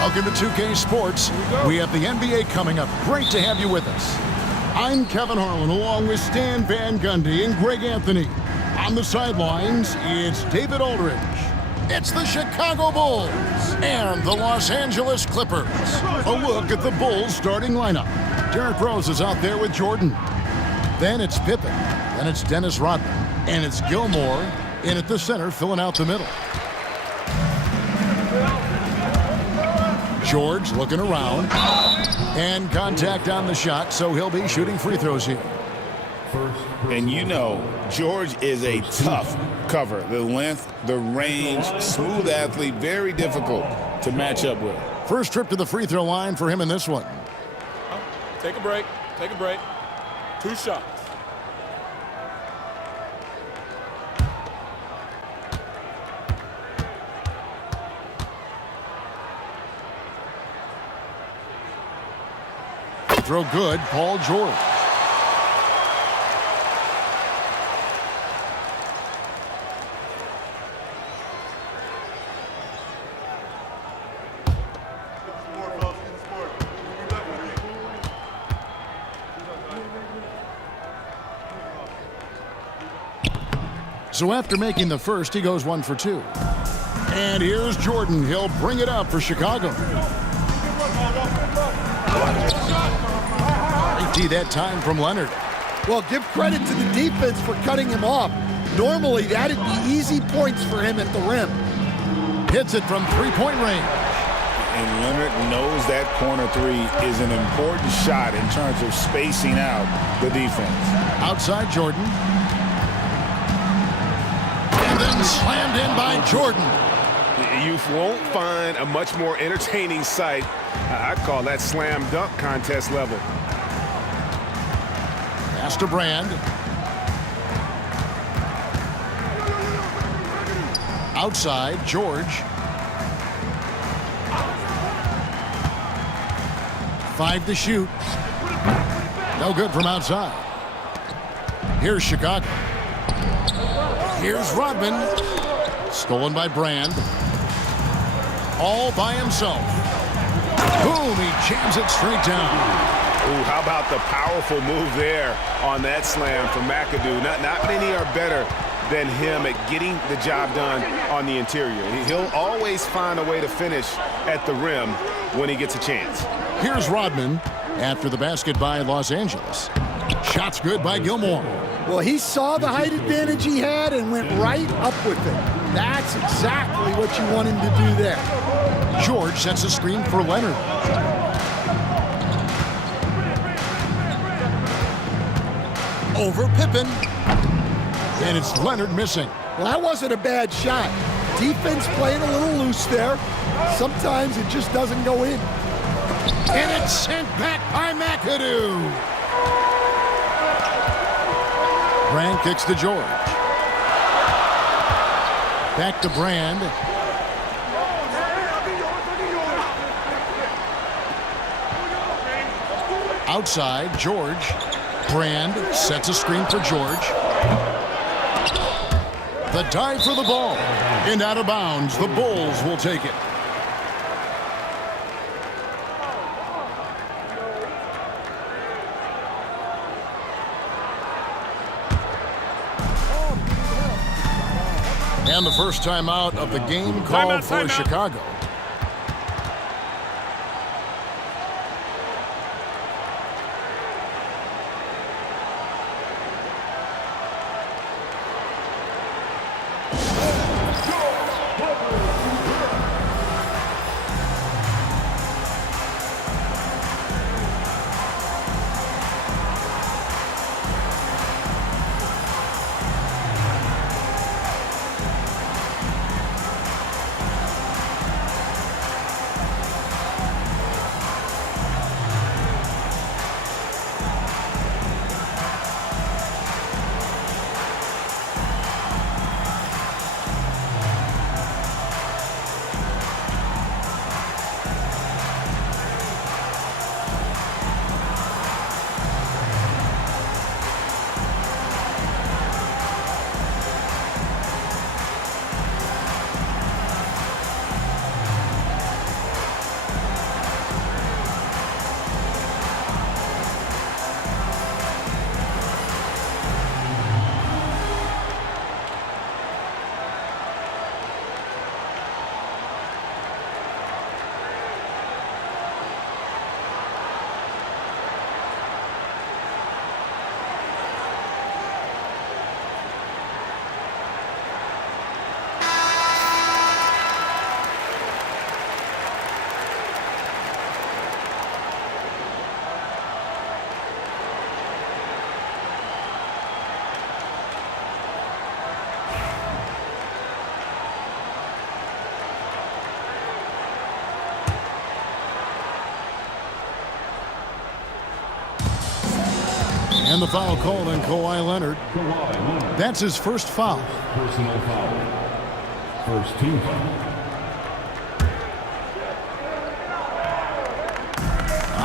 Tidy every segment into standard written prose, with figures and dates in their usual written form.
Welcome to 2K Sports. We have the NBA coming up. Great to have you with us. I'm Kevin Harlan, along with Stan Van Gundy and Greg Anthony. On the sidelines, it's David Aldridge. It's the Chicago Bulls and the Los Angeles Clippers. A look at the Bulls starting lineup. Derrick Rose is out there with Jordan. Then it's Pippen. Then it's Dennis Rodman. And it's Gilmore in at the center, filling out the middle. George looking around. And contact on the shot, so he'll be shooting free throws here. And you know, George is a tough cover. The length, the range, smooth athlete, very difficult to match up with. First trip to the free throw line for him in this one. Take a break. Take a break. 2 shots. Throw good, Paul George. So after making the first, he goes 1 for 2. And here's Jordan. He'll bring it up for Chicago. That time from Leonard. Well, give credit to the defense for cutting him off. Normally, that'd be easy points for him at the rim. Hits it from three-point range. And Leonard knows that corner three is an important shot in terms of spacing out the defense. Outside Jordan. And then slammed in by Jordan. You won't find a much more entertaining sight. I call that slam dunk contest level. Pass to Brand. Outside, George. 5 to shoot. No good from outside. Here's Chicago. Here's Rodman. Stolen by Brand. All by himself. Boom, he jams it straight down. Ooh, how about the powerful move there on that slam from McAdoo? Not many are better than him at getting the job done on the interior. He'll always find a way to finish at the rim when he gets a chance. Here's Rodman after the basket by Los Angeles. Shots good by Gilmore. Well, he saw the height advantage he had and went right up with it. That's exactly what you want him to do there. George sets a screen for Leonard. Over Pippen. And it's Leonard missing. Well, that wasn't a bad shot. Defense playing a little loose there. Sometimes it just doesn't go in. And it's sent back by McAdoo. Brand kicks to George. Back to Brand. Outside, George. Brand sets a screen for George. The dive for the ball. And out of bounds, the Bulls will take it. And the first timeout of the game called for Chicago. And the foul called on Kawhi Leonard. That's his first foul. Personal foul. First team foul.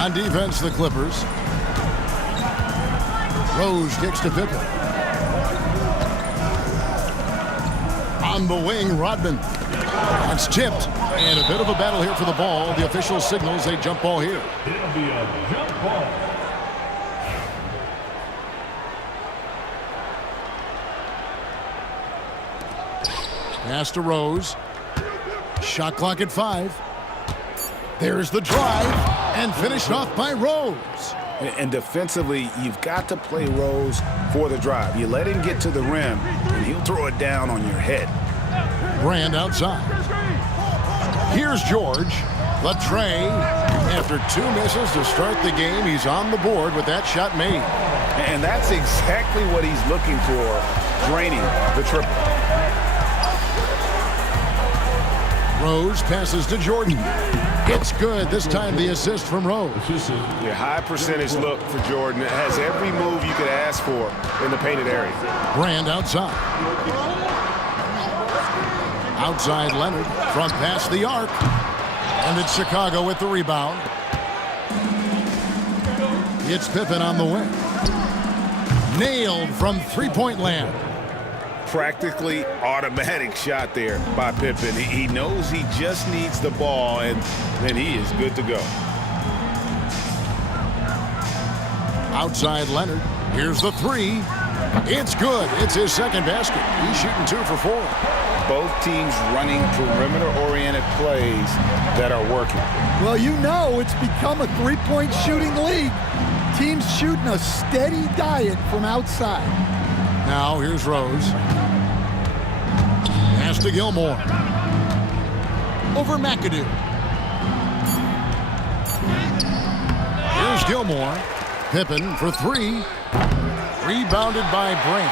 On defense, the Clippers. Rose kicks to Pippen. On the wing, Rodman. It's tipped. And a bit of a battle here for the ball. The official signals a jump ball here. It'll be a jump ball. Pass to Rose. Shot clock at 5. There's the drive. And finished off by Rose. And defensively, you've got to play Rose for the drive. You let him get to the rim, and he'll throw it down on your head. Brand outside. Here's George. Latre. After 2 misses to start the game, he's on the board with that shot made. And that's exactly what he's looking for, draining the triple. Rose passes to Jordan. It's good. This time the assist from Rose. Yeah, high percentage look for Jordan. It has every move you could ask for in the painted area. Brand outside. Outside Leonard. Front past the arc. And it's Chicago with the rebound. It's Pippen on the wing. Nailed from three-point land. Practically automatic shot there by Pippen. He knows he just needs the ball, and then he is good to go. Outside Leonard. Here's the 3. It's good. It's his second basket. He's shooting 2 for 4. Both teams running perimeter-oriented plays that are working. Well, you know it's become a three-point shooting league. Teams shooting a steady diet from outside. Now here's Rose. Pass to Gilmore. Over McAdoo. Here's Gilmore. Pippen for 3. Rebounded by Brand.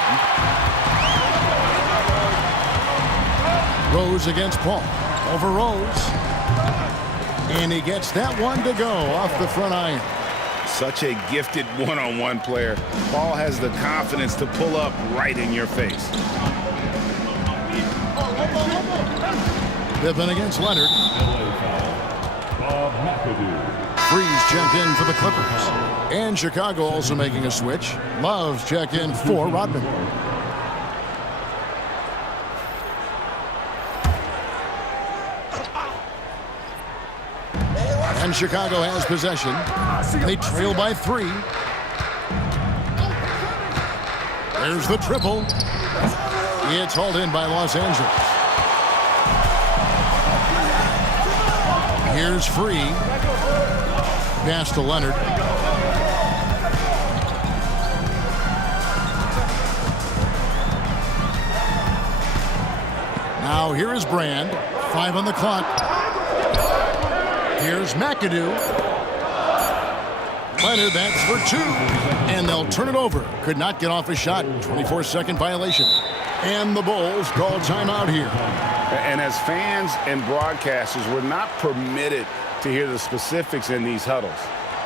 Rose against Paul. Over Rose. And he gets that one to go off the front iron. Such a gifted one-on-one player. Paul has the confidence to pull up right in your face. Pippen against Leonard. Bob McAdoo. Freeze check in for the Clippers. And Chicago also making a switch. Loves check in for Rodman. And Chicago has possession. They trail by 3. There's the triple. It's hauled in by Los Angeles. Here's Free. Pass to Leonard. Now here is Brand. 5 on the clock. Here's McAdoo. Leonard, that's for 2. And they'll turn it over. Could not get off a shot. 24-second violation. And the Bulls call timeout here. And as fans and broadcasters, we're not permitted to hear the specifics in these huddles.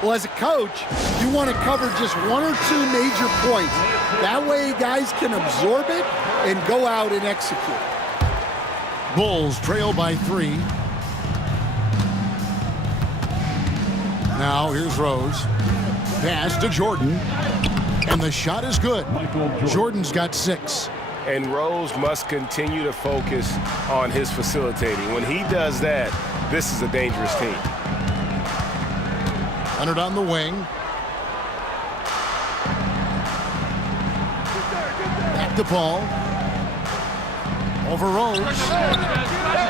Well, as a coach, you want to cover just 1 or 2 major points. That way guys can absorb it and go out and execute. Bulls trail by 3. Now here's Rose. Pass to Jordan. And the shot is good. Jordan's got 6. And Rose must continue to focus on his facilitating. When he does that, this is a dangerous team. Leonard on the wing. Back to Paul. Over Rose.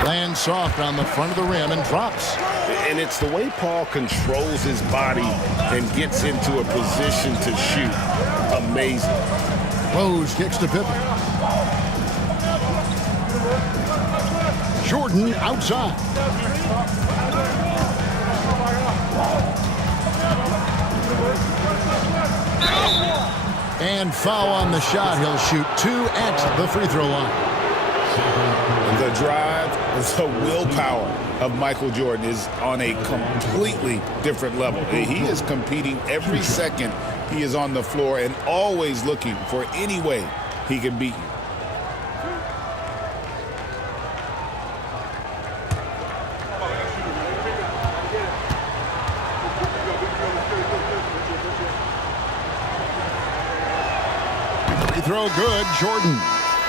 Lands soft on the front of the rim and drops. And it's the way Paul controls his body and gets into a position to shoot. Amazing. Rose kicks to Pippen. Jordan outside. And foul on the shot. He'll shoot 2 at the free throw line. The drive The willpower of Michael Jordan is on a completely different level. He is competing every second he is on the floor and always looking for any way he can beat you. Free throw good, Jordan.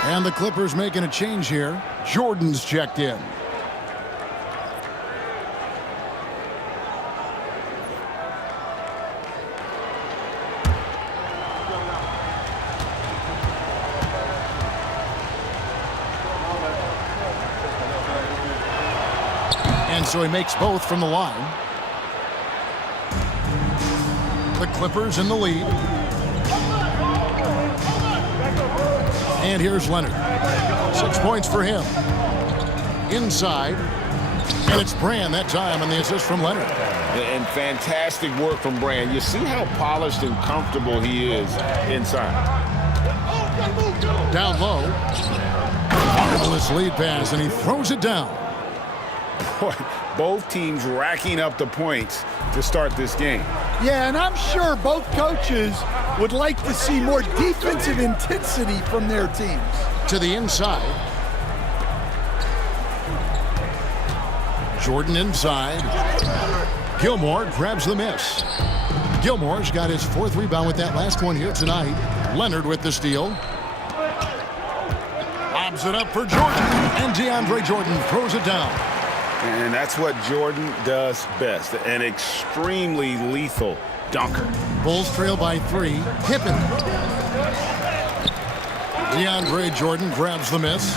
And the Clippers making a change here. Jordan's checked in. And so he makes both from the line. The Clippers in the lead. And here's Leonard. 6 points for him. Inside. And it's Brand that time on the assist from Leonard. And fantastic work from Brand. You see how polished and comfortable he is inside. Down low. Marvelous lead pass, and he throws it down. Boy, both teams racking up the points to start this game. Yeah, and I'm sure both coaches would like to see more defensive intensity from their teams. To the inside. Jordan inside. Gilmore grabs the miss. Gilmore's got his 4th rebound with that last one here tonight. Leonard with the steal. Lobs it up for Jordan. And DeAndre Jordan throws it down. And that's what Jordan does best, an extremely lethal dunker. Bulls trail by 3. Pippen. DeAndre Jordan grabs the miss.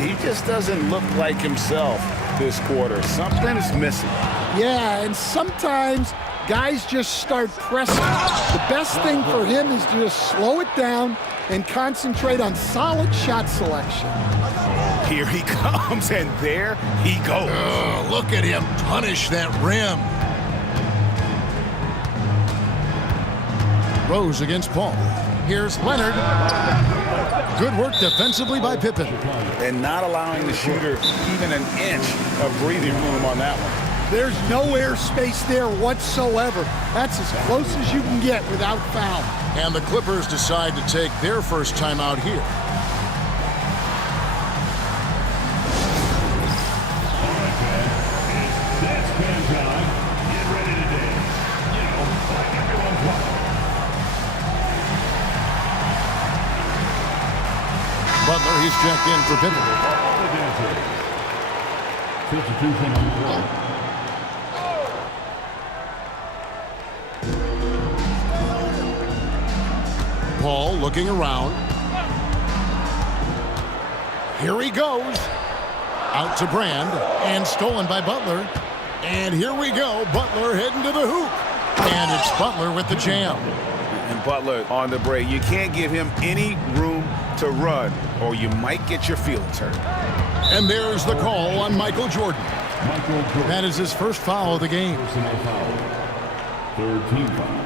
He just doesn't look like himself this quarter. Something's missing. Yeah, and sometimes guys just start pressing. The best thing for him is to just slow it down and concentrate on solid shot selection. Here he comes, and there he goes. Oh, look at him punish that rim. Rose against Paul. Here's Leonard. Good work defensively by Pippen. And not allowing the shooter even an inch of breathing room on that one. There's no air space there whatsoever. That's as close as you can get without foul. And the Clippers decide to take their first timeout here. Butler, he's checked in for Pippen. Substitution on Paul looking around. Here he goes. Out to Brand. And stolen by Butler. And here we go. Butler heading to the hoop. And it's Butler with the jam. And Butler on the break. You can't give him any room to run, or you might get your feelings hurt. And there's the call on Michael Jordan. Michael Jordan. That is his first foul of the game. Personal foul. 3rd team foul.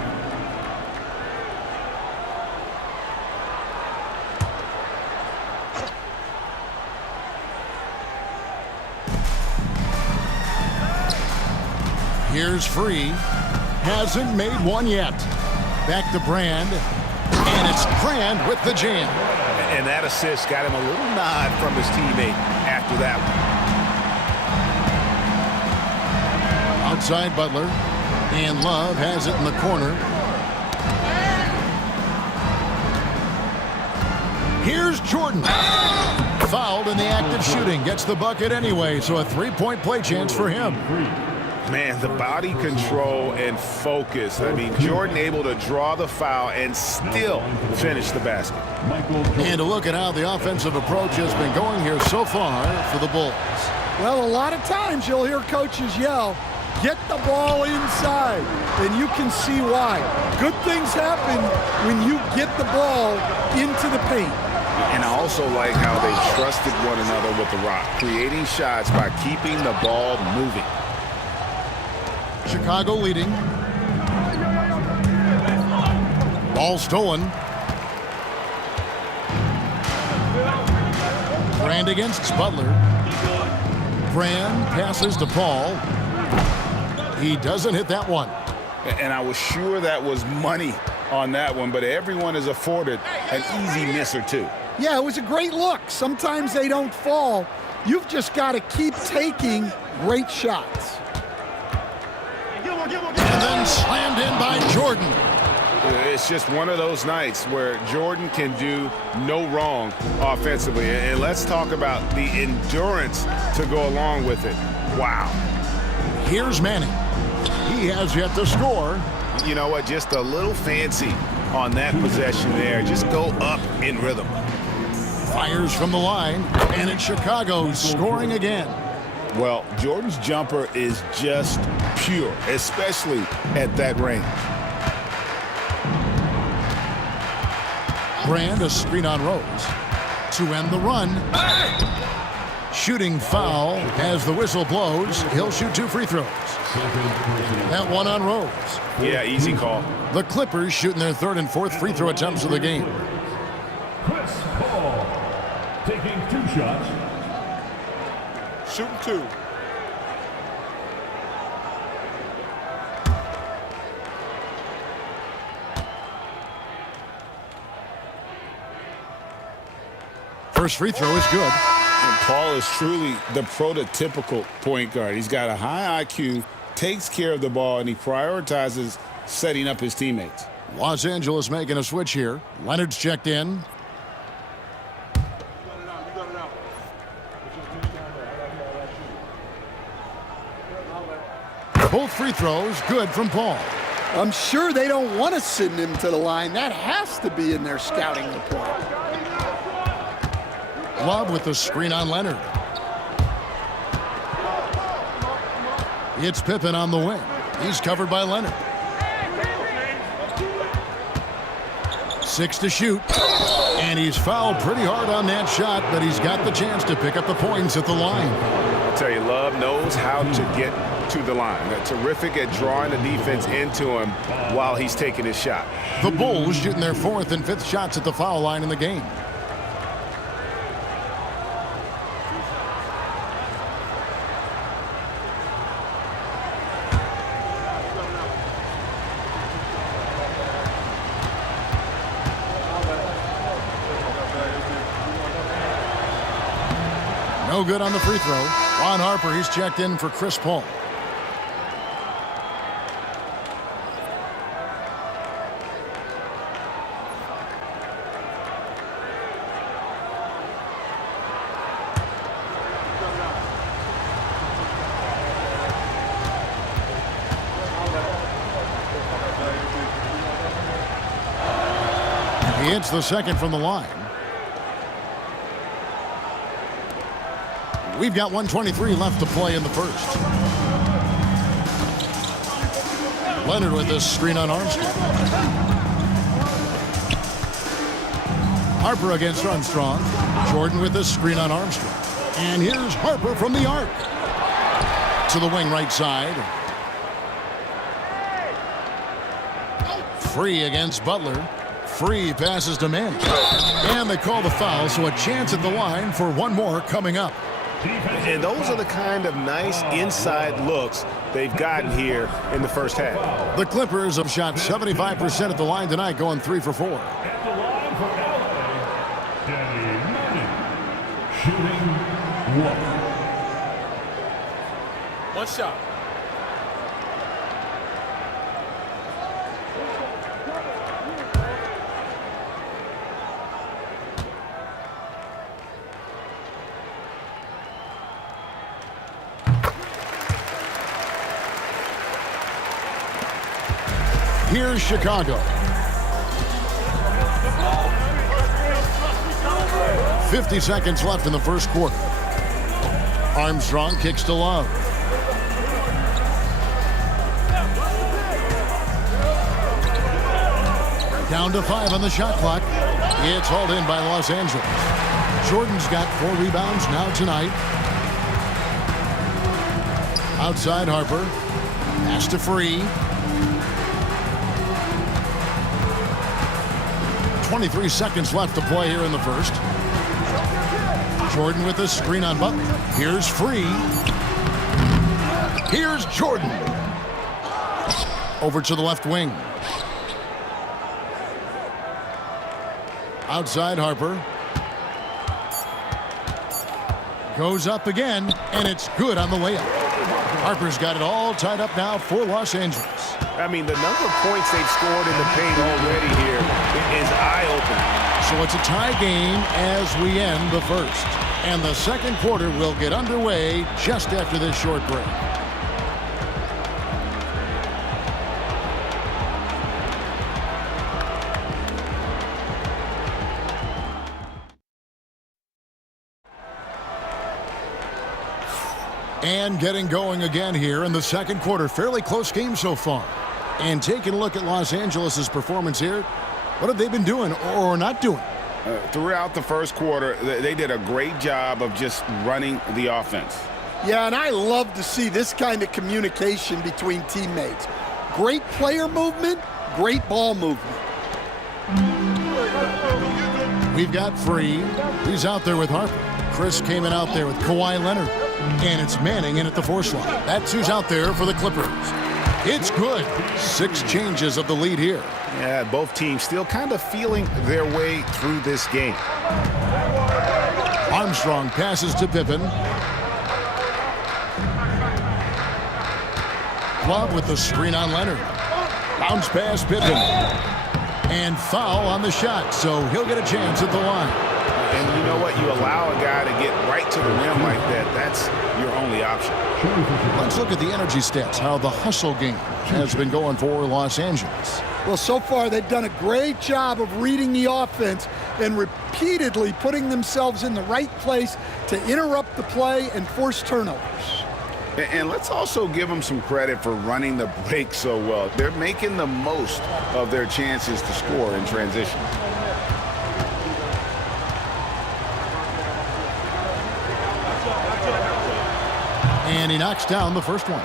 Here's Free. Hasn't made one yet. Back to Brand. And it's Brand with the jam. And that assist got him a little nod from his teammate after that one. Outside Butler. And Love has it in the corner. Here's Jordan. Fouled in the act of shooting. Gets the bucket anyway, so a 3-point play chance for him. Man, the body control and focus. I mean, Jordan able to draw the foul and still finish the basket. And a look at how the offensive approach has been going here so far for the Bulls. Well, a lot of times you'll hear coaches yell, get the ball inside, and you can see why. Good things happen when you get the ball into the paint. And I also like how they trusted one another with the rock, creating shots by keeping the ball moving. Chicago leading. Ball stolen. Brand against Butler. Brand passes to Paul. He doesn't hit that one. And I was sure that was money on that one, but everyone is afforded an easy miss or two. Yeah, it was a great look. Sometimes they don't fall. You've just got to keep taking great shots. And then slammed in by Jordan. It's just one of those nights where Jordan can do no wrong offensively. And let's talk about the endurance to go along with it. Wow. Here's Manning. He has yet to score. You know what? Just a little fancy on that possession there. Just go up in rhythm. Fires from the line, and it's Chicago scoring again. Well, Jordan's jumper is just pure, especially at that range. Brand, a screen on Rose to end the run. Shooting foul as the whistle blows. He'll shoot 2 free throws. That one on Rose. Yeah, easy call. The Clippers shooting their 3rd and 4th free throw attempts of the game. Chris Paul taking 2 shots. Shooting 2. First free throw is good. And Paul is truly the prototypical point guard. He's got a high IQ, takes care of the ball, and he prioritizes setting up his teammates. Los Angeles making a switch here. Leonard's checked in. Both free throws good from Paul. I'm sure they don't want to send him to the line. That has to be in their scouting report. Love with the screen on Leonard. It's Pippen on the wing. He's covered by Leonard. 6 to shoot. And he's fouled pretty hard on that shot, but he's got the chance to pick up the points at the line. I'll tell you, Love knows how to get to the line. They're terrific at drawing the defense into him while he's taking his shot. The Bulls shooting their 4th and 5th shots at the foul line in the game. No good on the free throw. Ron Harper, he's checked in for Chris Paul. He hits the second from the line. We've got 1:23 left to play in the first. Leonard with this screen on Armstrong. Harper against Armstrong. Jordan with this screen on Armstrong. And here's Harper from the arc. To the wing right side. Free against Butler. Free passes to Manning. And they call the foul, so a chance at the line for one more coming up. And those are the kind of nice inside looks they've gotten here in the first half. The Clippers have shot 75% at the line tonight, going 3 for 4. At the line for LA, Danny Manning, shooting 1. One shot. Here's Chicago. 50 seconds left in the first quarter. Armstrong kicks to Love. Down to 5 on the shot clock. It's hauled in by Los Angeles. Jordan's got 4 rebounds now tonight. Outside Harper. Pass to Free. 23 seconds left to play here in the first. Jordan with the screen on Butler. Here's Free. Here's Jordan. Over to the left wing. Outside Harper. Goes up again, and it's good on the layup. Harper's got it all tied up now for Los Angeles. I mean, the number of points they've scored in the paint already here is eye-opening. So it's a tie game as we end the first. And the second quarter will get underway just after this short break. And getting going again here in the second quarter. Fairly close game so far. And taking a look at Los Angeles' performance here, what have they been doing or not doing? Throughout the first quarter, they did a great job of just running the offense. Yeah, and I love to see this kind of communication between teammates. Great player movement, great ball movement. We've got Free. He's out there with Harper. Chris came in out there with Kawhi Leonard. And it's Manning in at the force line. That's who's out there for the Clippers. It's good. 6 changes of the lead here. Yeah, both teams still kind of feeling their way through this game. Armstrong passes to Pippen. Love with the screen on Leonard. Bounce pass Pippen. And foul on the shot, so he'll get a chance at the line. And you know what? You allow a guy to get right to the rim like that. That's your only option. Let's look at the energy stats, how the hustle game has been going for Los Angeles. Well, so far they've done a great job of reading the offense and repeatedly putting themselves in the right place to interrupt the play and force turnovers. And let's also give them some credit for running the break so well. They're making the most of their chances to score in transition. And he knocks down the first one.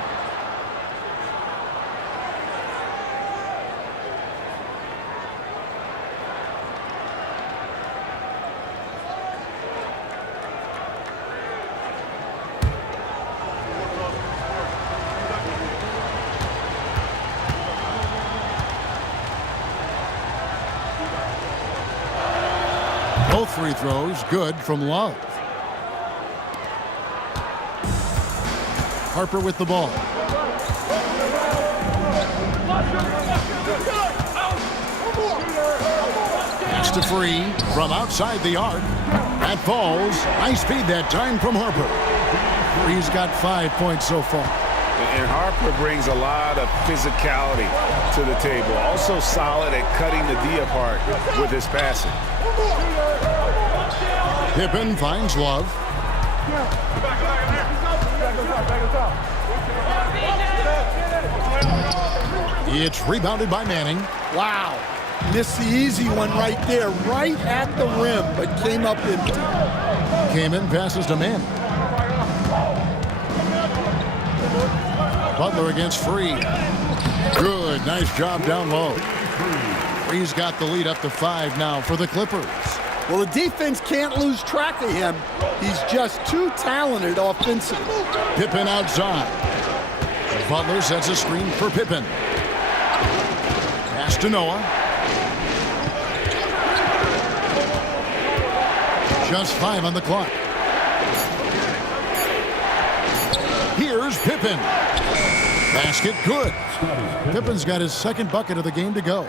Both free throws good from Love. Harper with the ball. Pass to Free from outside the arc. That falls. Nice feed that time from Harper. Free's got 5 points so far. And Harper brings a lot of physicality to the table. Also solid at cutting the D apart with his passing. Pippen finds Love. It's rebounded by Manning. Wow. Missed the easy one right there, right at the rim, but came up empty. Kaman passes to Manning. Butler against Free. Good, nice job down low. Free's got the lead up to 5 now for the Clippers. Well, the defense can't lose track of him. He's just too talented offensively. Pippen outside. Butler sets a screen for Pippen. Pass to Noah. Just 5 on the clock. Here's Pippen. Basket good. Pippen's got his second bucket of the game to go.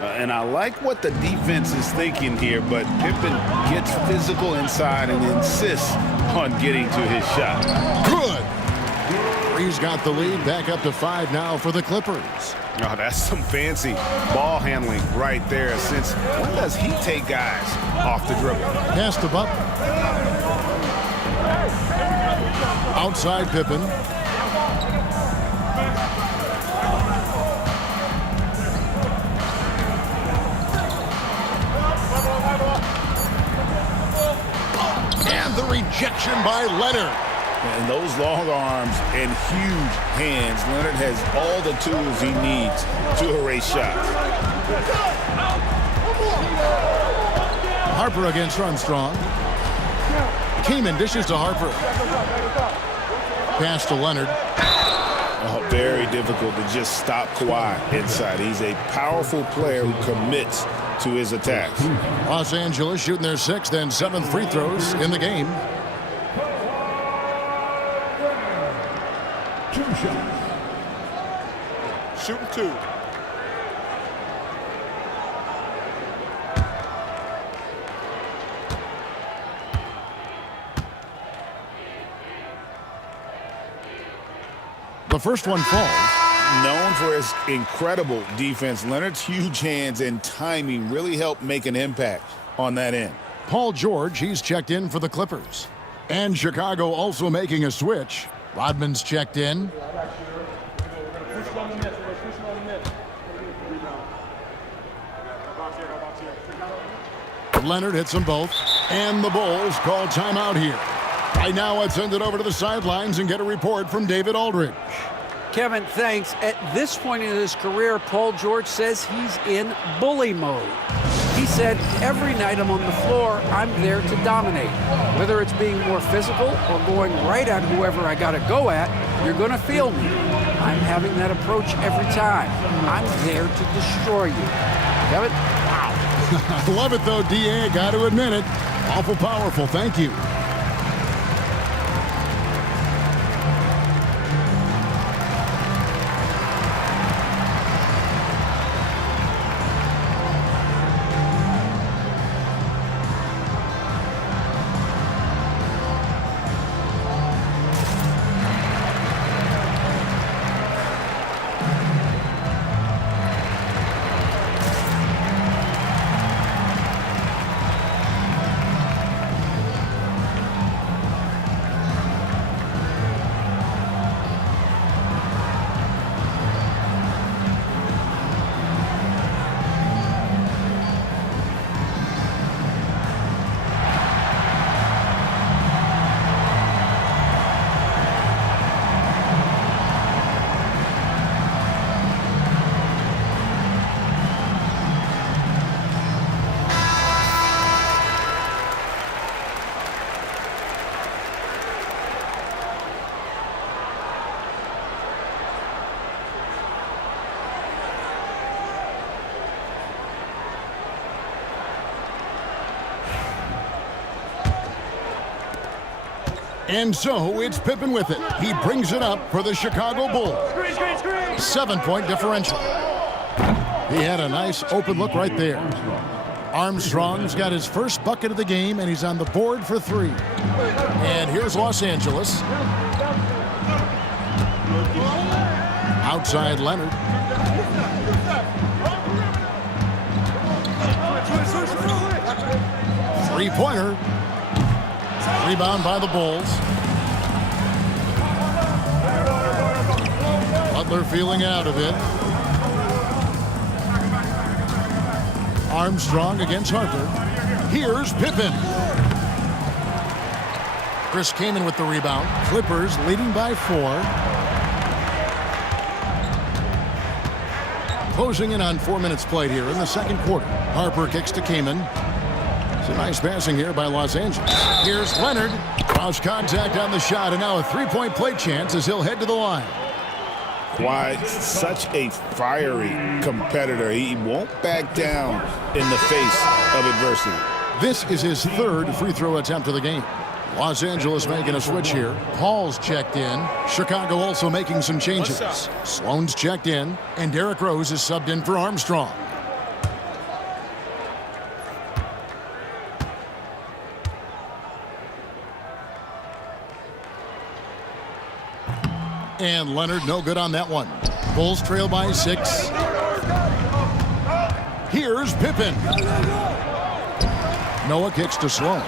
And I like what the defense is thinking here, but Pippen gets physical inside and insists on getting to his shot. Good. Free's got the lead, back up to 5 now for the Clippers. Oh, that's some fancy ball handling right there. Since when does he take guys off the dribble? Pass to Butler. Outside Pippen. And the rejection by Leonard. And those long arms and huge hands, Leonard has all the tools he needs to erase shots. Harper against Armstrong. Kaman dishes to Harper. Pass to Leonard. very difficult to just stop Kawhi inside. He's a powerful player who commits to his attacks. Los Angeles shooting their 6th and 7th free throws in the game. 2 shots. Shooting 2. The first one falls. Known for his incredible defense, Leonard's huge hands and timing really helped make an impact on that end. Paul George, he's checked in for the Clippers. And Chicago also making a switch. Rodman's checked in. Leonard hits them both. And the Bulls call timeout here. Right now, let's send it over to the sidelines and get a report from David Aldridge. Kevin, thanks. At this point in his career, Paul George says he's in bully mode. He said, every night I'm on the floor, I'm there to dominate. Whether it's being more physical or going right at whoever I got to go at, you're going to feel me. I'm having that approach every time. I'm there to destroy you. Kevin? Wow. I love it, though, D.A. Got to admit it. Awful powerful. Thank you. And so it's Pippen with it. He brings it up for the Chicago Bulls. 7-point differential. He had a nice open look right there. Armstrong's got his first bucket of the game, and he's on the board for 3. And here's Los Angeles. Outside Leonard. Three-pointer. Rebound by the Bulls. Butler feeling out of it. Armstrong against Harper. Here's Pippen. Chris Kaman with the rebound. Clippers leading by 4. Closing in on 4 minutes played here in the second quarter. Harper kicks to Kaman. It's a nice passing here by Los Angeles. Here's Leonard. Cross contact on the shot, and now a 3-point play chance as he'll head to the line. Kawhi, such a fiery competitor. He won't back down in the face of adversity. This is his 3rd free throw attempt of the game. Los Angeles making a switch here. Paul's checked in. Chicago also making some changes. Sloan's checked in, and Derrick Rose is subbed in for Armstrong. And Leonard no good on that one. Bulls trail by 6. Here's Pippen. Noah kicks to Sloan.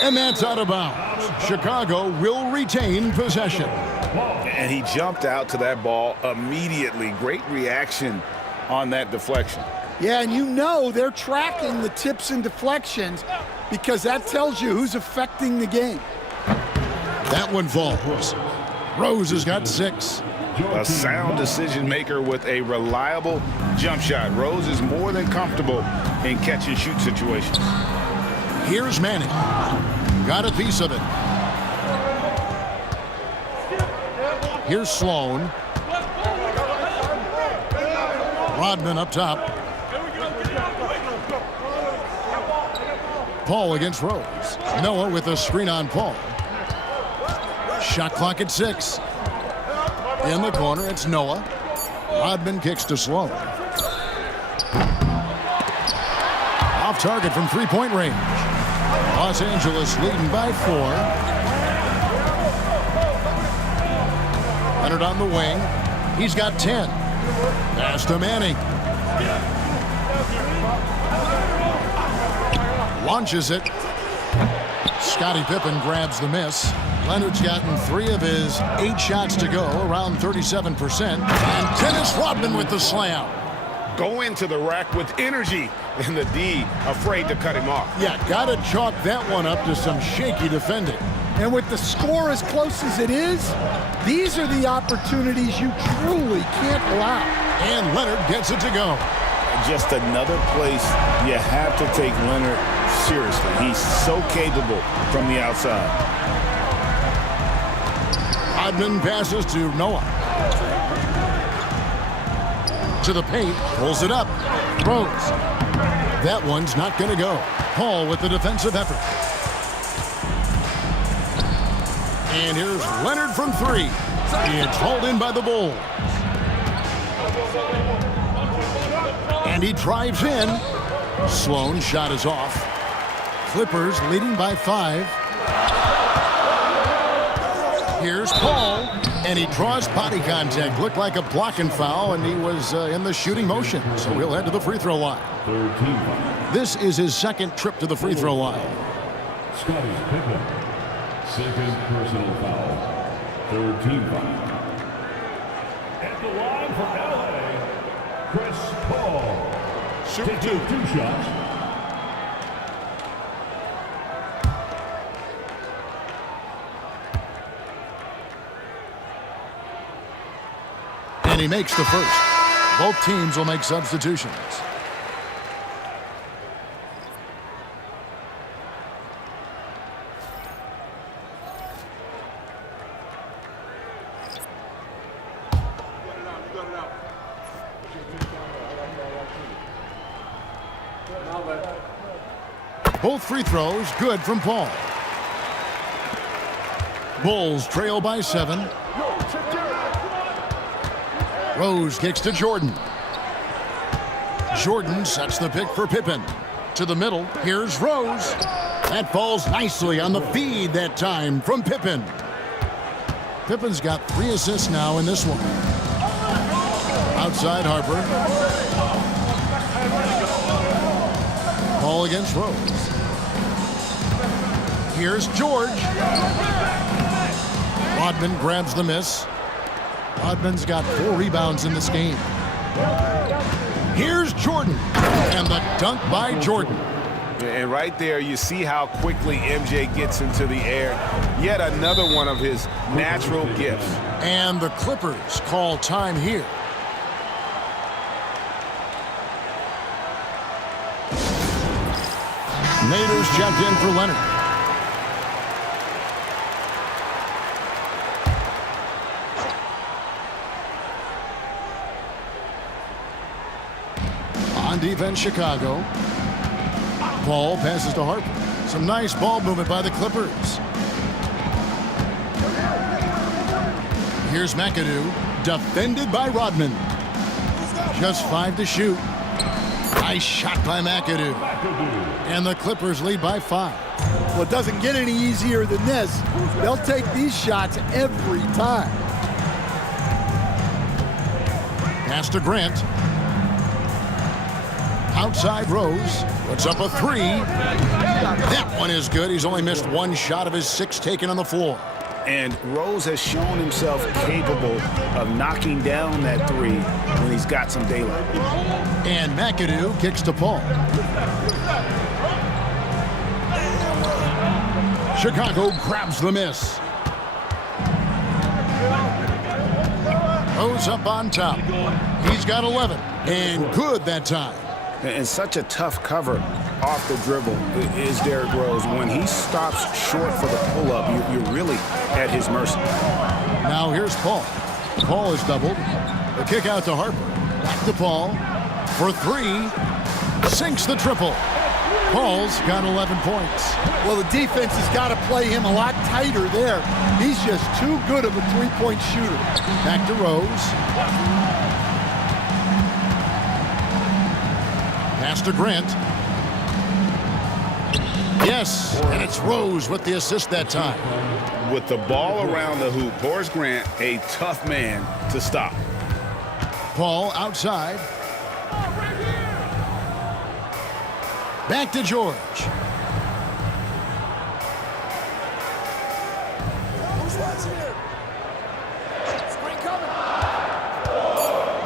And that's out of bounds. Chicago will retain possession. And he jumped out to that ball immediately. Great reaction on that deflection. Yeah, and you know they're tracking the tips and deflections because that tells you who's affecting the game. That one falls. Rose has got 6. A sound decision maker with a reliable jump shot. Rose is more than comfortable in catch and shoot situations. Here's Manning. Got a piece of it. Here's Sloan. Rodman up top. Paul against Rose. Noah with a screen on Paul. Shot clock at 6. In the corner, it's Noah. Rodman kicks to Sloan. Off target from three-point range. Los Angeles leading by 4. Leonard on the wing. He's got 10. Pass to Manning. Launches it. Scottie Pippen grabs the miss. Leonard's gotten 3 of his 8 shots to go, around 37%. And Dennis Rodman with the slam. Go into the rack with energy, and the D afraid to cut him off. Yeah, gotta chalk that one up to some shaky defending. And with the score as close as it is, these are the opportunities you truly can't allow. And Leonard gets it to go. Just another place you have to take Leonard seriously. He's so capable from the outside. Rodman passes to Noah. To the paint, pulls it up. Rose. That one's not going to go. Paul with the defensive effort. And here's Leonard from 3. It's hauled in by the Bulls. And he drives in. Sloan shot is off. Clippers leading by 5. Here's Paul, and he draws body contact. Looked like a blocking foul, and he was in the shooting motion. So he'll head to the free throw line. Third team foul. This is his second trip to the free throw line. Scottie Pippen. Second personal foul. Third team foul. At the line for LA, Chris Paul. Taking 2 shots. And he makes the first. Both teams will make substitutions. Both free throws good from Paul. Bulls trail by 7. Rose kicks to Jordan. Jordan sets the pick for Pippen. To the middle, here's Rose. That falls nicely on the feed that time from Pippen. Pippen's got 3 assists now in this one. Outside Harper. Paul against Rose. Here's George. Rodman grabs the miss. Rodman's got 4 rebounds in this game. Here's Jordan. And the dunk by Jordan. And right there, you see how quickly MJ gets into the air. Yet another one of his natural gifts. And the Clippers call time here. Nader's checked in for Leonard. On defense, Chicago. Paul passes to Harper. Some nice ball movement by the Clippers. Here's McAdoo, defended by Rodman. Just 5 to shoot. Nice shot by McAdoo. And the Clippers lead by 5. Well, it doesn't get any easier than this. They'll take these shots every time. Pass to Grant. Outside Rose. Puts up a 3. That one is good. He's only missed 1 shot of his 6 taken on the floor. And Rose has shown himself capable of knocking down that 3 when he's got some daylight. And McAdoo kicks to Paul. Chicago grabs the miss. Rose up on top. He's got 11. And good that time. And such a tough cover off the dribble is Derrick Rose. When he stops short for the pull-up, you're really at his mercy. Now here's Paul. Paul is doubled. The kick out to Harper. Back to Paul. for three. Sinks the triple. Paul's got 11 points. Well, the defense has got to play him a lot tighter there. He's just too good of a three-point shooter. Back to Rose. Pass to Grant. Yes, and it's Rose with the assist that time. With the ball around the hoop, Horace Grant, a tough man to stop. Paul outside. Back to George.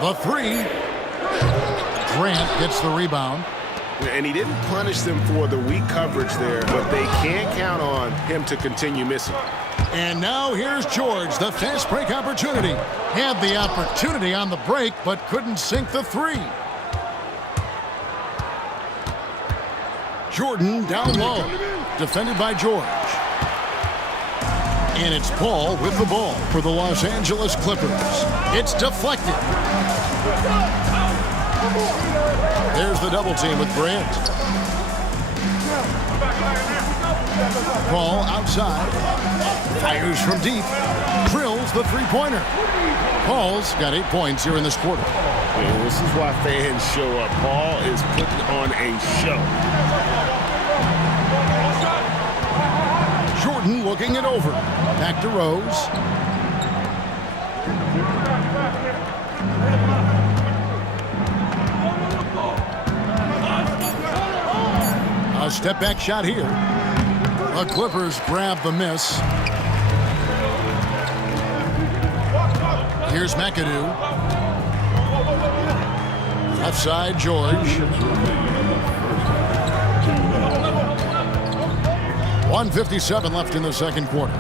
The three. Grant gets the rebound. And he didn't punish them for the weak coverage there, but they can't count on him to continue missing. And now here's George, the fast break opportunity. Had the opportunity on the break, but couldn't sink the three. Jordan down low, defended by George. And it's Paul with the ball for the Los Angeles Clippers. It's deflected. There's the double team with Grant. Paul outside. Fires from deep. Drills the three-pointer. Paul's got 8 points here in this quarter. Yeah, this is why fans show up. Paul is putting on a show. Jordan looking it over. Back to Rose. A step back shot here. The Clippers grab the miss. Here's McAdoo. Left side, George. 1:57 left in the second quarter.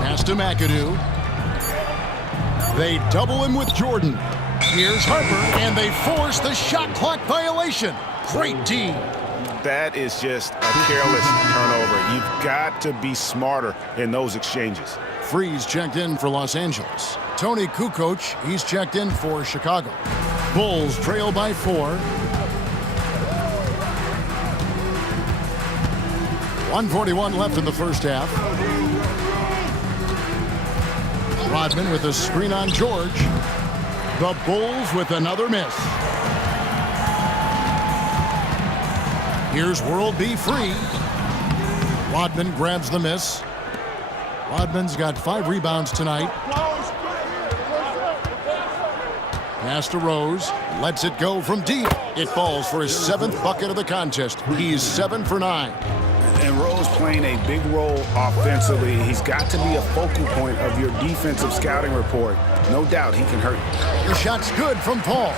Pass to McAdoo. They double him with Jordan. Here's Harper, and they force the shot clock violation. Great D. That is just a careless turnover. You've got to be smarter in those exchanges. Freeze checked in for Los Angeles. Tony Kukoc, he's checked in for Chicago. Bulls trail by 4. 1:41 left in the first half. Rodman with a screen on George. The Bulls with another miss. Here's World B free. Rodman grabs the miss. Rodman's got 5 rebounds tonight. Pass to Rose. Lets it go from deep. It falls for his 7th bucket of the contest. He's 7 for 9. And Rose playing a big role offensively. He's got to be a focal point of your defensive scouting report. No doubt he can hurt you. The shot's good from Paul.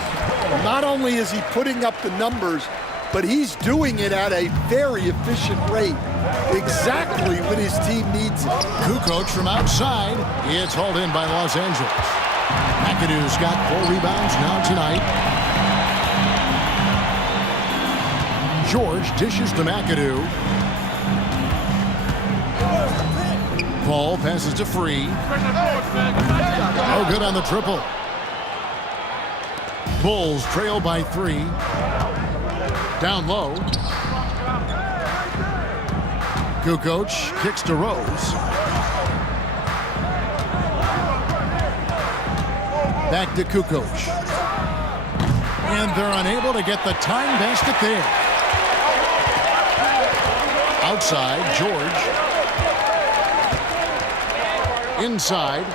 Not only is he putting up the numbers, but he's doing it at a very efficient rate. Exactly when his team needs it. Kukoc from outside. It's hauled in by Los Angeles. McAdoo's got 4 rebounds now tonight. George dishes to McAdoo. Paul passes to Free. Oh, good on the triple. Bulls trail by 3. Down low. Kukoc kicks to Rose. Back to Kukoc. And they're unable to get the tying basket there. Outside, George. Inside.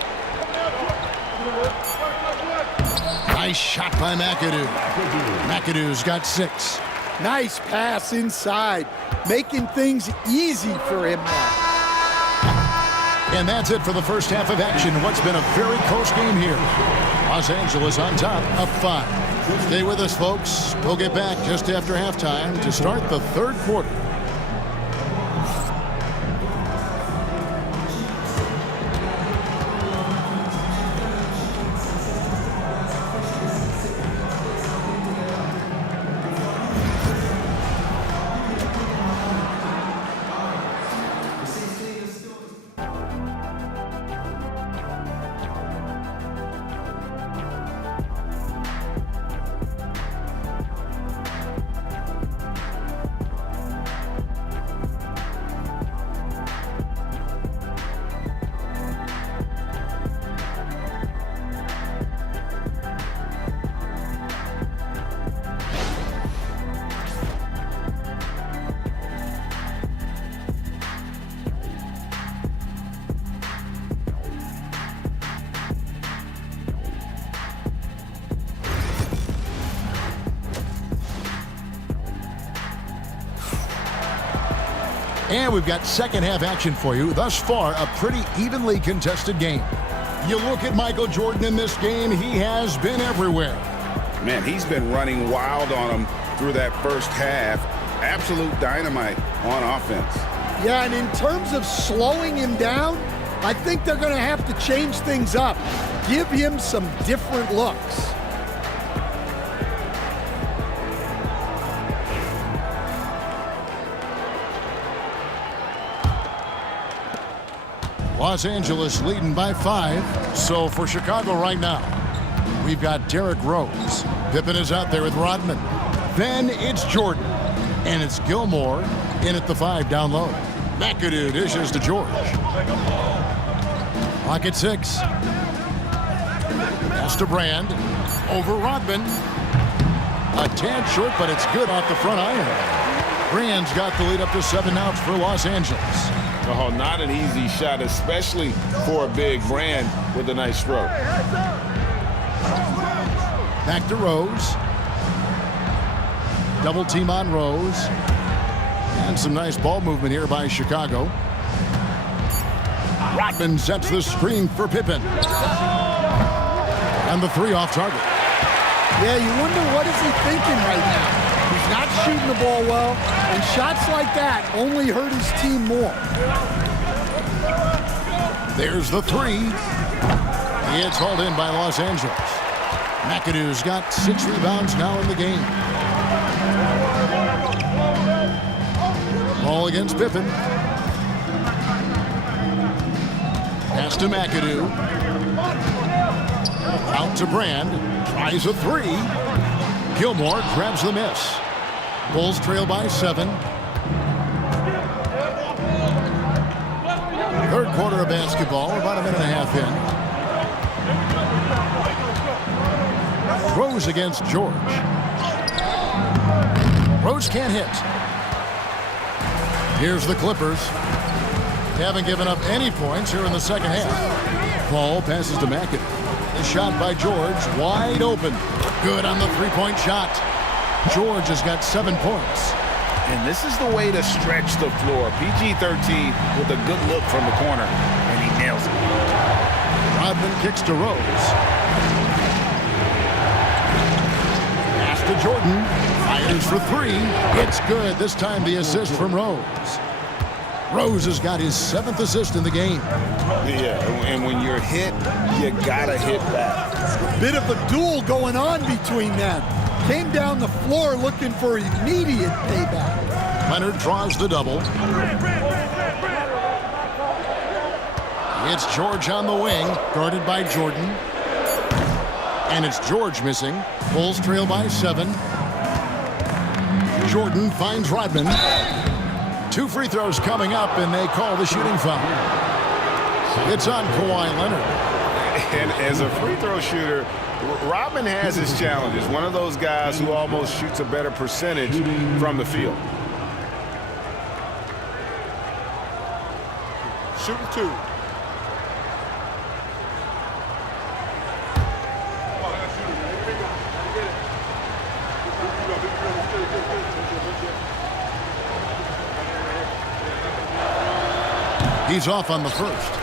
Nice shot by McAdoo. McAdoo's got 6. Nice pass inside, making things easy for him now. And that's it for the first half of action. What's been a very close game here. Los Angeles on top, up 5. Stay with us, folks. We'll get back just after halftime to start the third quarter. And we've got second half action for you. Thus far, a pretty evenly contested game. You look at Michael Jordan in this game, he has been everywhere. Man, he's been running wild on him through that first half. Absolute dynamite on offense. Yeah, and in terms of slowing him down, I think they're going to have to change things up. Give him some different looks. Los Angeles leading by 5. So for Chicago right now, we've got Derrick Rose. Pippen is out there with Rodman. Then it's Jordan. And it's Gilmore in at the 5 down low. McAdoo dishes to George. Clock at 6. Pass to Brand. Over Rodman. A tad short, but it's good off the front iron. Brand's got the lead up to 7 outs for Los Angeles. Oh, not an easy shot, especially for a big Brand with a nice stroke. Back to Rose. Double team on Rose. And some nice ball movement here by Chicago. Rodman sets the screen for Pippen. And the 3 off target. Yeah, you wonder what is he thinking right now. He's not shooting the ball well, and shots like that only hurt his team more. There's the 3. It's hauled in by Los Angeles. McAdoo's got 6 rebounds now in the game. Ball against Pippen. Pass to McAdoo. Out to Brand. Tries a 3. Gilmore grabs the miss. Bulls trail by 7. Third quarter of basketball, about a minute and a half in. Rose against George. Rose can't hit. Here's the Clippers. They haven't given up any points here in the second half. Paul passes to McAdoo. The shot by George, wide open. Good on the three-point shot. George has got 7 points. And this is the way to stretch the floor. PG-13 with a good look from the corner, and he nails it. Rodman kicks to Rose. Pass to Jordan. Fires for 3. It's good. This time the assist from Rose. Rose has got his 7th assist in the game. Yeah, and when you're hit, you gotta hit back. Bit of a duel going on between them. Came down the floor looking for immediate payback. Leonard draws the double. It's George on the wing, guarded by Jordan. And it's George missing. Bulls trail by 7. Jordan finds Rodman. 2 free throws coming up, and they call the shooting foul. It's on Kawhi Leonard. And as a free throw shooter, Rodman has his challenges. One of those guys who almost shoots a better percentage from the field. Shooting 2. He's off on the first.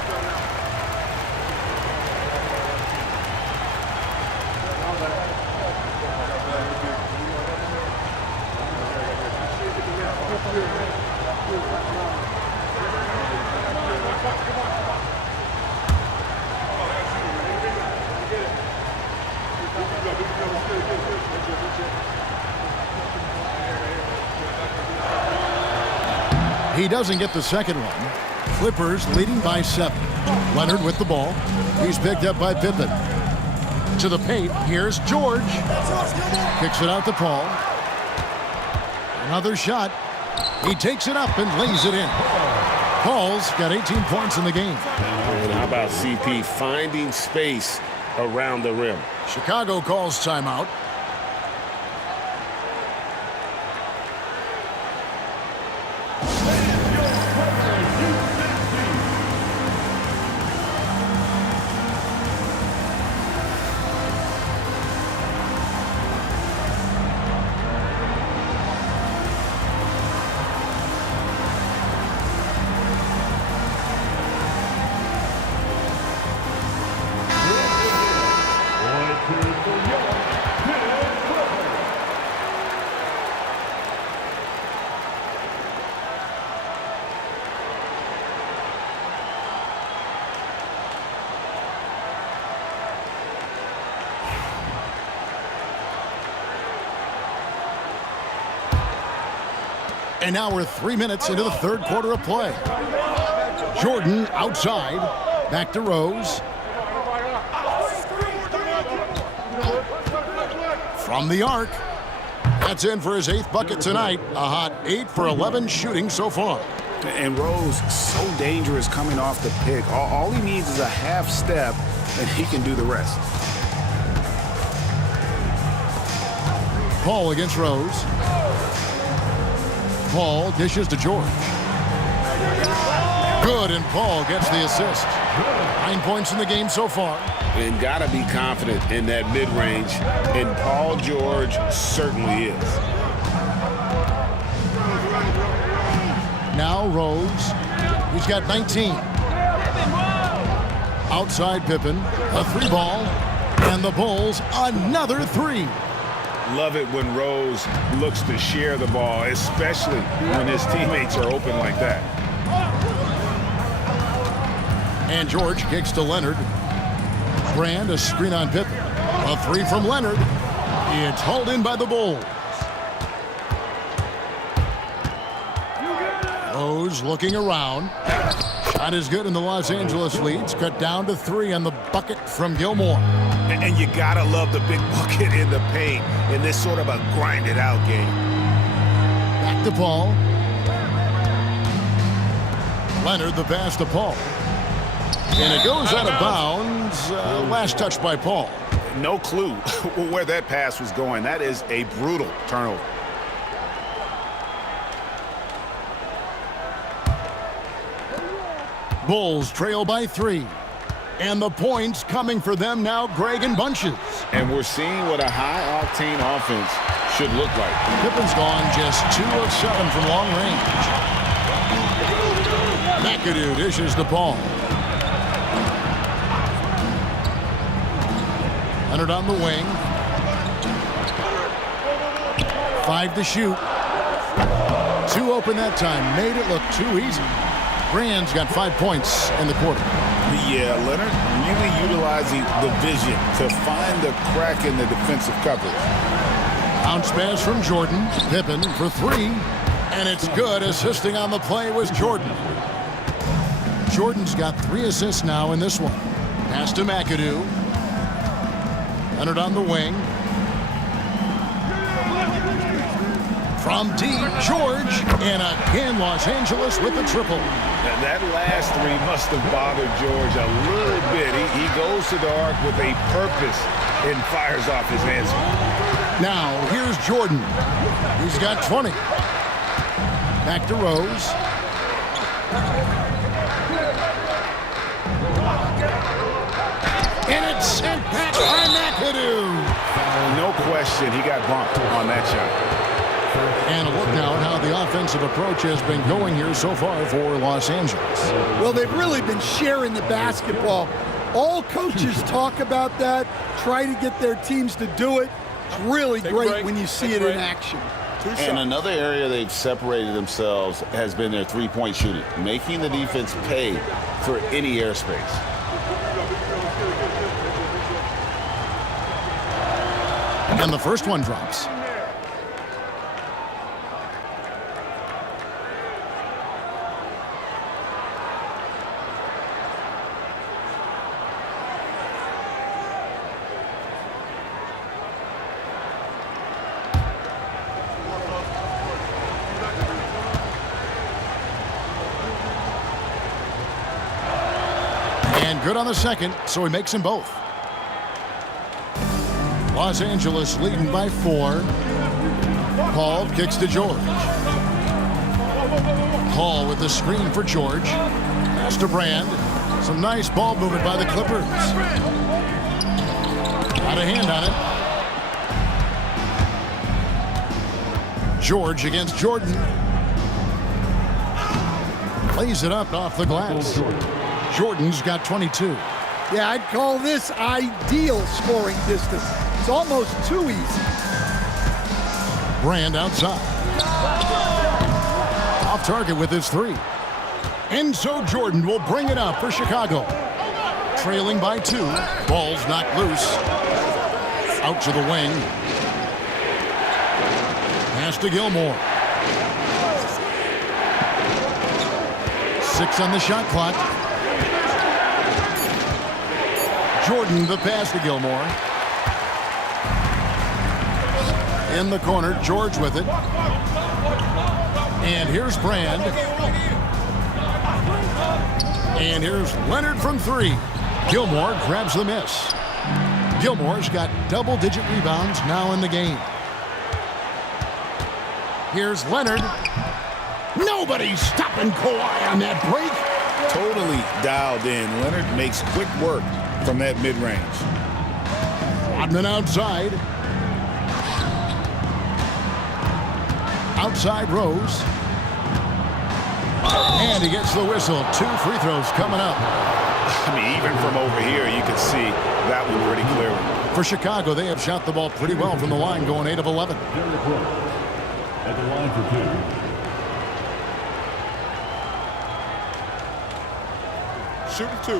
He doesn't get the second one. Clippers leading by 7. Leonard with the ball. He's picked up by Pippen. To the paint. Here's George. Kicks it out to Paul. Another shot. He takes it up and lays it in. Paul's got 18 points in the game. And how about CP finding space around the rim? Chicago calls timeout. And now we're 3 minutes into the third quarter of play. Jordan outside. Back to Rose. From the arc. That's in for his 8th bucket tonight. A hot 8 for 11 shooting so far. And Rose, so dangerous coming off the pick. All he needs is a half step, and he can do the rest. Paul against Rose. Paul dishes to George. Good, and Paul gets the assist. 9 points in the game so far. And got to be confident in that mid-range, and Paul George certainly is. Now Rose. He's got 19. Outside Pippen. A 3-ball. And the Bulls another 3. Love it when Rose looks to share the ball, especially when his teammates are open like that. And George kicks to Leonard. Brand, a screen on Pippen. A 3 from Leonard. It's hauled in by the Bulls. Rose looking around. Shot is good, and the Los Angeles leads. Cut down to 3 on the bucket from Gilmore. And you got to love the big bucket in the paint in this sort of a grind-it-out game. Back to Paul. Leonard, the pass to Paul. And it goes out of bounds. Last touch by Paul. No clue where that pass was going. That is a brutal turnover. Bulls trail by 3. And the points coming for them now, Greg, in bunches. And we're seeing what a high-octane offense should look like. Pippen's gone just 2 of 7 from long range. McAdoo dishes the ball. Leonard on the wing. 5 to shoot. 2 open that time. Made it look too easy. Brand's got 5 points in the quarter. Yeah, Leonard really utilizing the vision to find the crack in the defensive coverage. Bounce pass from Jordan. Pippen for 3. And it's good. Assisting on the play was Jordan. Jordan's got 3 assists now in this one. Pass to McAdoo. Leonard on the wing. From deep, George. And again, Los Angeles with the triple. That last 3 must have bothered George a little bit. He goes to the arc with a purpose and fires off his answer. Now, here's Jordan. He's got 20. Back to Rose. And it's sent back by McAdoo. No question, he got bumped on that shot. And a look now at how the offensive approach has been going here so far for Los Angeles. Well, they've really been sharing the basketball. All coaches talk about that, try to get their teams to do it. It's really great when you see it in action. And another area they've separated themselves has been their three-point shooting, making the defense pay for any airspace. And the first one drops. And good on the second, so he makes them both. Los Angeles leading by 4. Paul kicks to George. Paul with the screen for George. Pass to Brand. Some nice ball movement by the Clippers. Got a hand on it. George against Jordan. Lays it up off the glass. Jordan's got 22. Yeah, I'd call this ideal scoring distance. It's almost too easy. Brand outside. Off target with his 3. And so Jordan will bring it up for Chicago. Trailing by 2. Ball's knocked loose. Out to the wing. Pass to Gilmore. 6 on the shot clock. Jordan, the pass to Gilmore. In the corner, George with it. And here's Brand. And here's Leonard from 3. Gilmore grabs the miss. Gilmore's got double-digit rebounds now in the game. Here's Leonard. Nobody's stopping Kawhi on that break. Totally dialed in. Leonard makes quick work from that mid-range. Rodman outside. Outside Rose. And he gets the whistle. 2 free throws coming up. I mean, even from over here, you can see that one pretty clearly. For Chicago, they have shot the ball pretty well from the line, going 8 of 11. Derrick Rose at the line for 2. Shooting 2.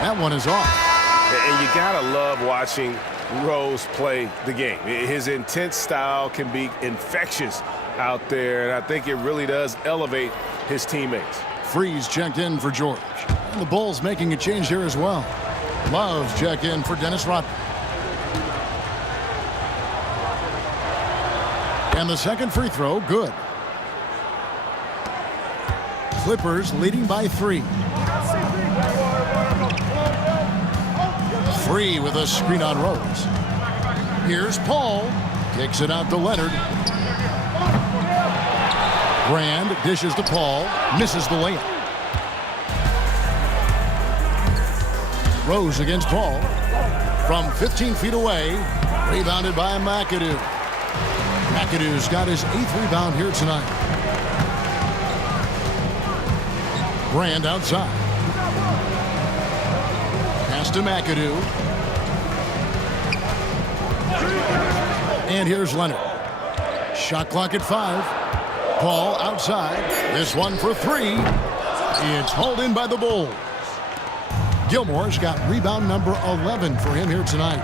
That one is off. And you gotta love watching Rose play the game. His intense style can be infectious out there, and I think it really does elevate his teammates. Freeze checked in for George. And the Bulls making a change here as well. Love check in for Dennis Rodman. And the second free throw, good. Clippers leading by 3. Free with a screen on Rose. Here's Paul. Kicks it out to Leonard. Brand dishes to Paul. Misses the layup. Rose against Paul. From 15 feet away. Rebounded by McAdoo. McAdoo's got his 8th rebound here tonight. Brand outside. Pass to McAdoo. And here's Leonard. Shot clock at 5. Paul outside. This one for 3. It's hauled in by the Bulls. Gilmore's got rebound number 11 for him here tonight.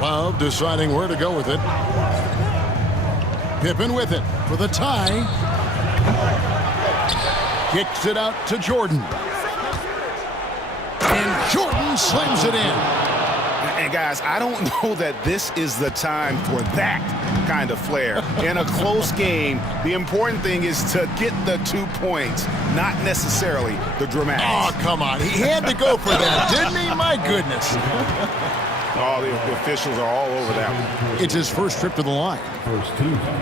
Love deciding where to go with it. Pippen with it for the tie. Kicks it out to Jordan. And Jordan slams it in. And guys, I don't know that this is the time for that kind of flair. In a close game, the important thing is to get the 2 points, not necessarily the dramatics. Oh, come on. He had to go for that, didn't he? My goodness. All the officials are all over that one. It's his first trip to the line. First team foul.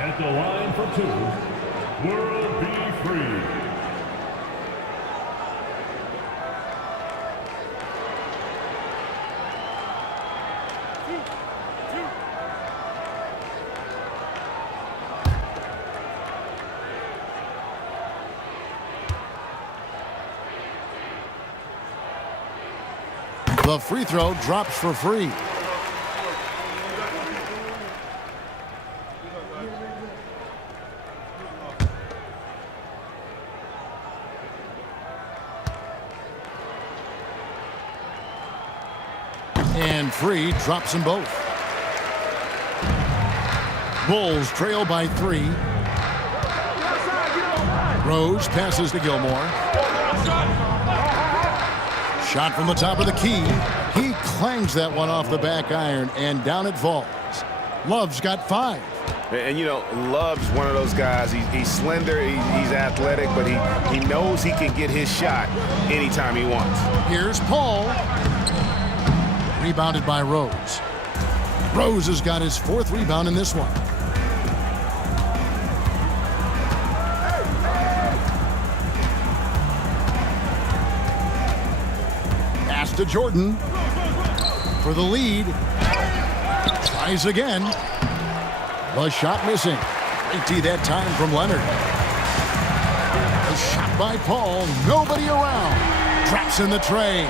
At the line for 2, World B. Free. The free throw drops for free. And free drops them both. Bulls trail by 3. Rose passes to Gilmore. Shot from the top of the key. He clangs that one off the back iron, and down it falls. Love's got 5. And, you know, Love's one of those guys. He's slender, he's athletic, but he knows he can get his shot anytime he wants. Here's Paul. Rebounded by Rose. Rose has got his 4th rebound in this one. Pass to Jordan for the lead. Tries again. The shot missing. Great D that time from Leonard. A shot by Paul. Nobody around. Traps in the tray.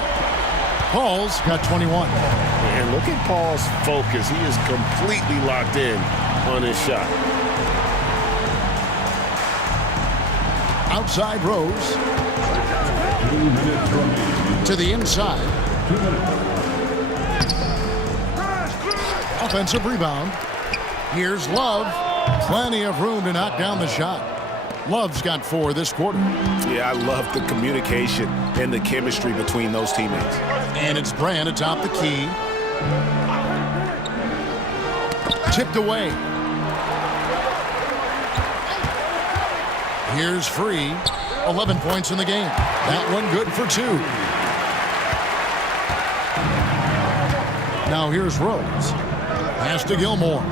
Paul's got 21. And look at Paul's focus. He is completely locked in on his shot. Outside Rose. 2 minutes remaining. To the inside. 2 minutes. Offensive rebound. Here's Love. Plenty of room to knock down the shot. Love's got 4 this quarter. Yeah, I love the communication and the chemistry between those teammates. And it's Brand atop the key. Tipped away. Here's Free. 11 points in the game. That one good for 2. Now here's Rose. Pass to Gilmore.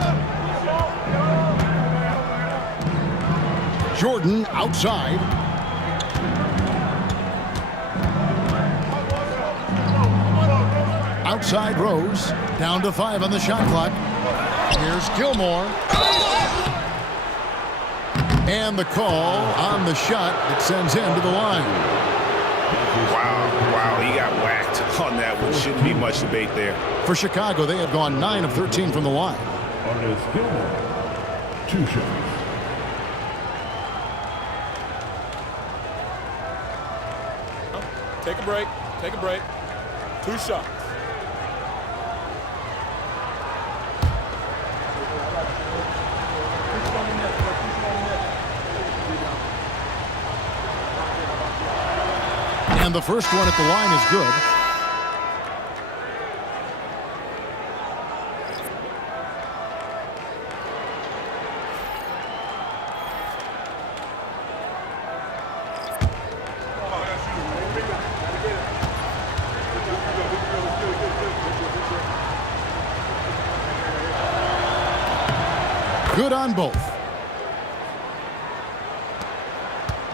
Jordan outside. Outside Rose. Down to 5 on the shot clock. Here's Gilmore. And the call on the shot that sends him to the line. Wow, he got whacked on that one. Shouldn't be much debate there. For Chicago, they have gone 9 of 13 from the line. Artis Gilmore. 2 shots. Take a break. Take a break. 2 shots. And the first one at the line is good. Good on both.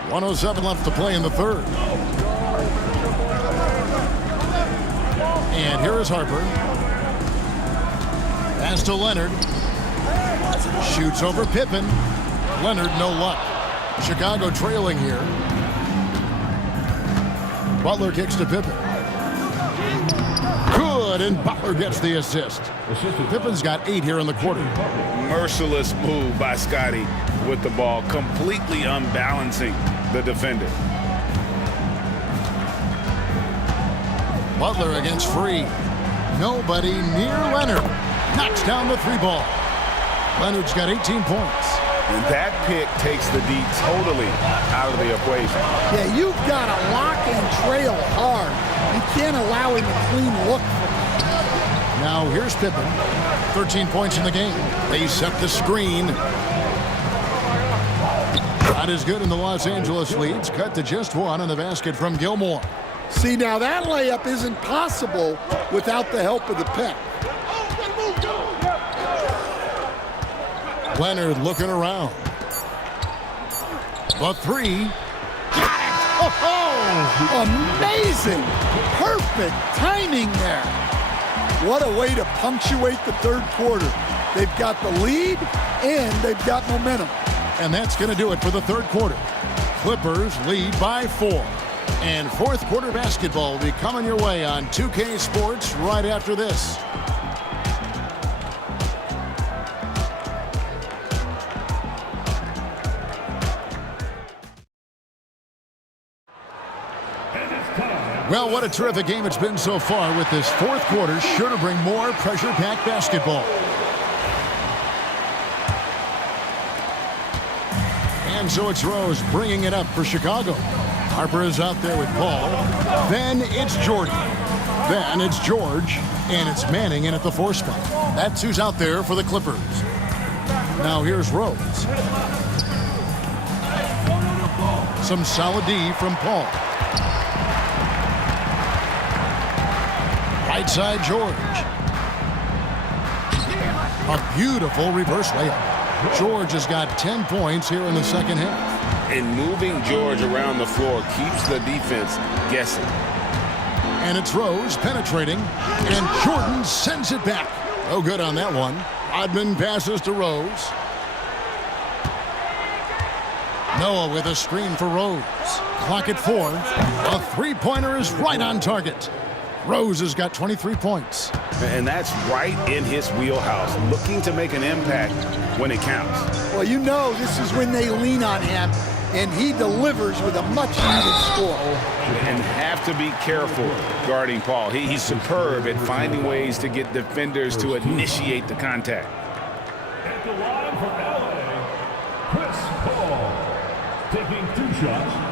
1:07 left to play in the third. And here is Harper. Pass to Leonard. Shoots over Pippen. Leonard, no luck. Chicago trailing here. Butler kicks to Pippen. Good, and Butler gets the assist. Pippen's got 8 here in the quarter. Merciless move by Scotty with the ball, completely unbalancing the defender. Butler against Free. Nobody near Leonard. Knocks down the 3 ball. Leonard's got 18 points. And that pick takes the D totally out of the equation. Yeah, you've got to lock and trail hard. You can't allow him a clean look. Now here's Pippen. 13 points in the game. They set the screen. Not as good in the Los Angeles leads. Cut to just 1 on the basket from Gilmore. See, now that layup isn't possible without the help of the pick. Leonard looking around. The 3. Got it! Oh! Amazing! Perfect timing there. What a way to punctuate the third quarter. They've got the lead, and they've got momentum. And that's going to do it for the third quarter. Clippers lead by 4. And fourth quarter basketball will be coming your way on 2K Sports right after this. Well, what a terrific game it's been so far with this fourth quarter. Sure to bring more pressure-packed basketball. And so it's Rose bringing it up for Chicago. Harper is out there with Paul. Then it's Jordan. Then it's George. And it's Manning in at the 4 spot. That's who's out there for the Clippers. Now here's Rose. Some solid D from Paul. Right side, George. A beautiful reverse layup. George has got 10 points here in the second half. And moving George around the floor keeps the defense guessing. And it's Rose penetrating. And Jordan sends it back. No good on that one. Rodman passes to Rose. Noah with a screen for Rose. Clock at 4. A three-pointer is right on target. Rose has got 23 points. And that's right in his wheelhouse, looking to make an impact when it counts. Well, you know this is when they lean on him, and he delivers with a much-needed score. And have to be careful guarding Paul. He's superb at finding ways to get defenders to initiate the contact. At the line for LA, Chris Paul, taking 2 shots.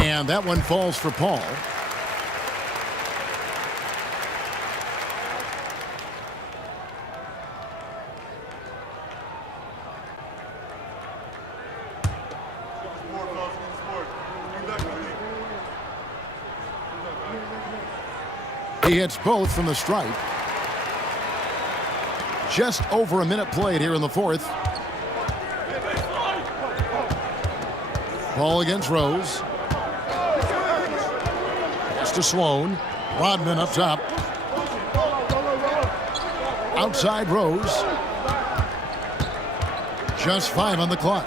And that one falls for Paul. He hits both from the stripe. Just over a minute played here in the fourth. Ball against Rose. Pass to Sloan. Rodman up top. Outside Rose. Just 5 on the clock.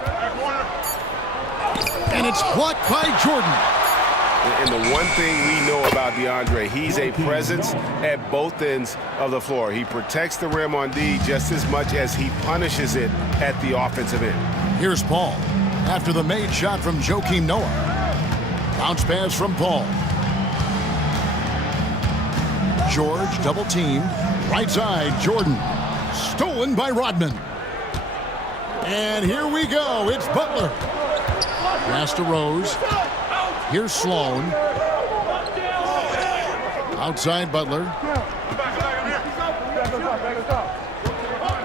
And it's blocked by Jordan. And the one thing we know about DeAndre, he's a presence at both ends of the floor. He protects the rim on D just as much as he punishes it at the offensive end. Here's Paul after the made shot from Joakim Noah. Bounce pass from Paul. George double team. Right side, Jordan. Stolen by Rodman. And here we go. It's Butler. Pass to Rose. Here's Sloan. Outside Butler.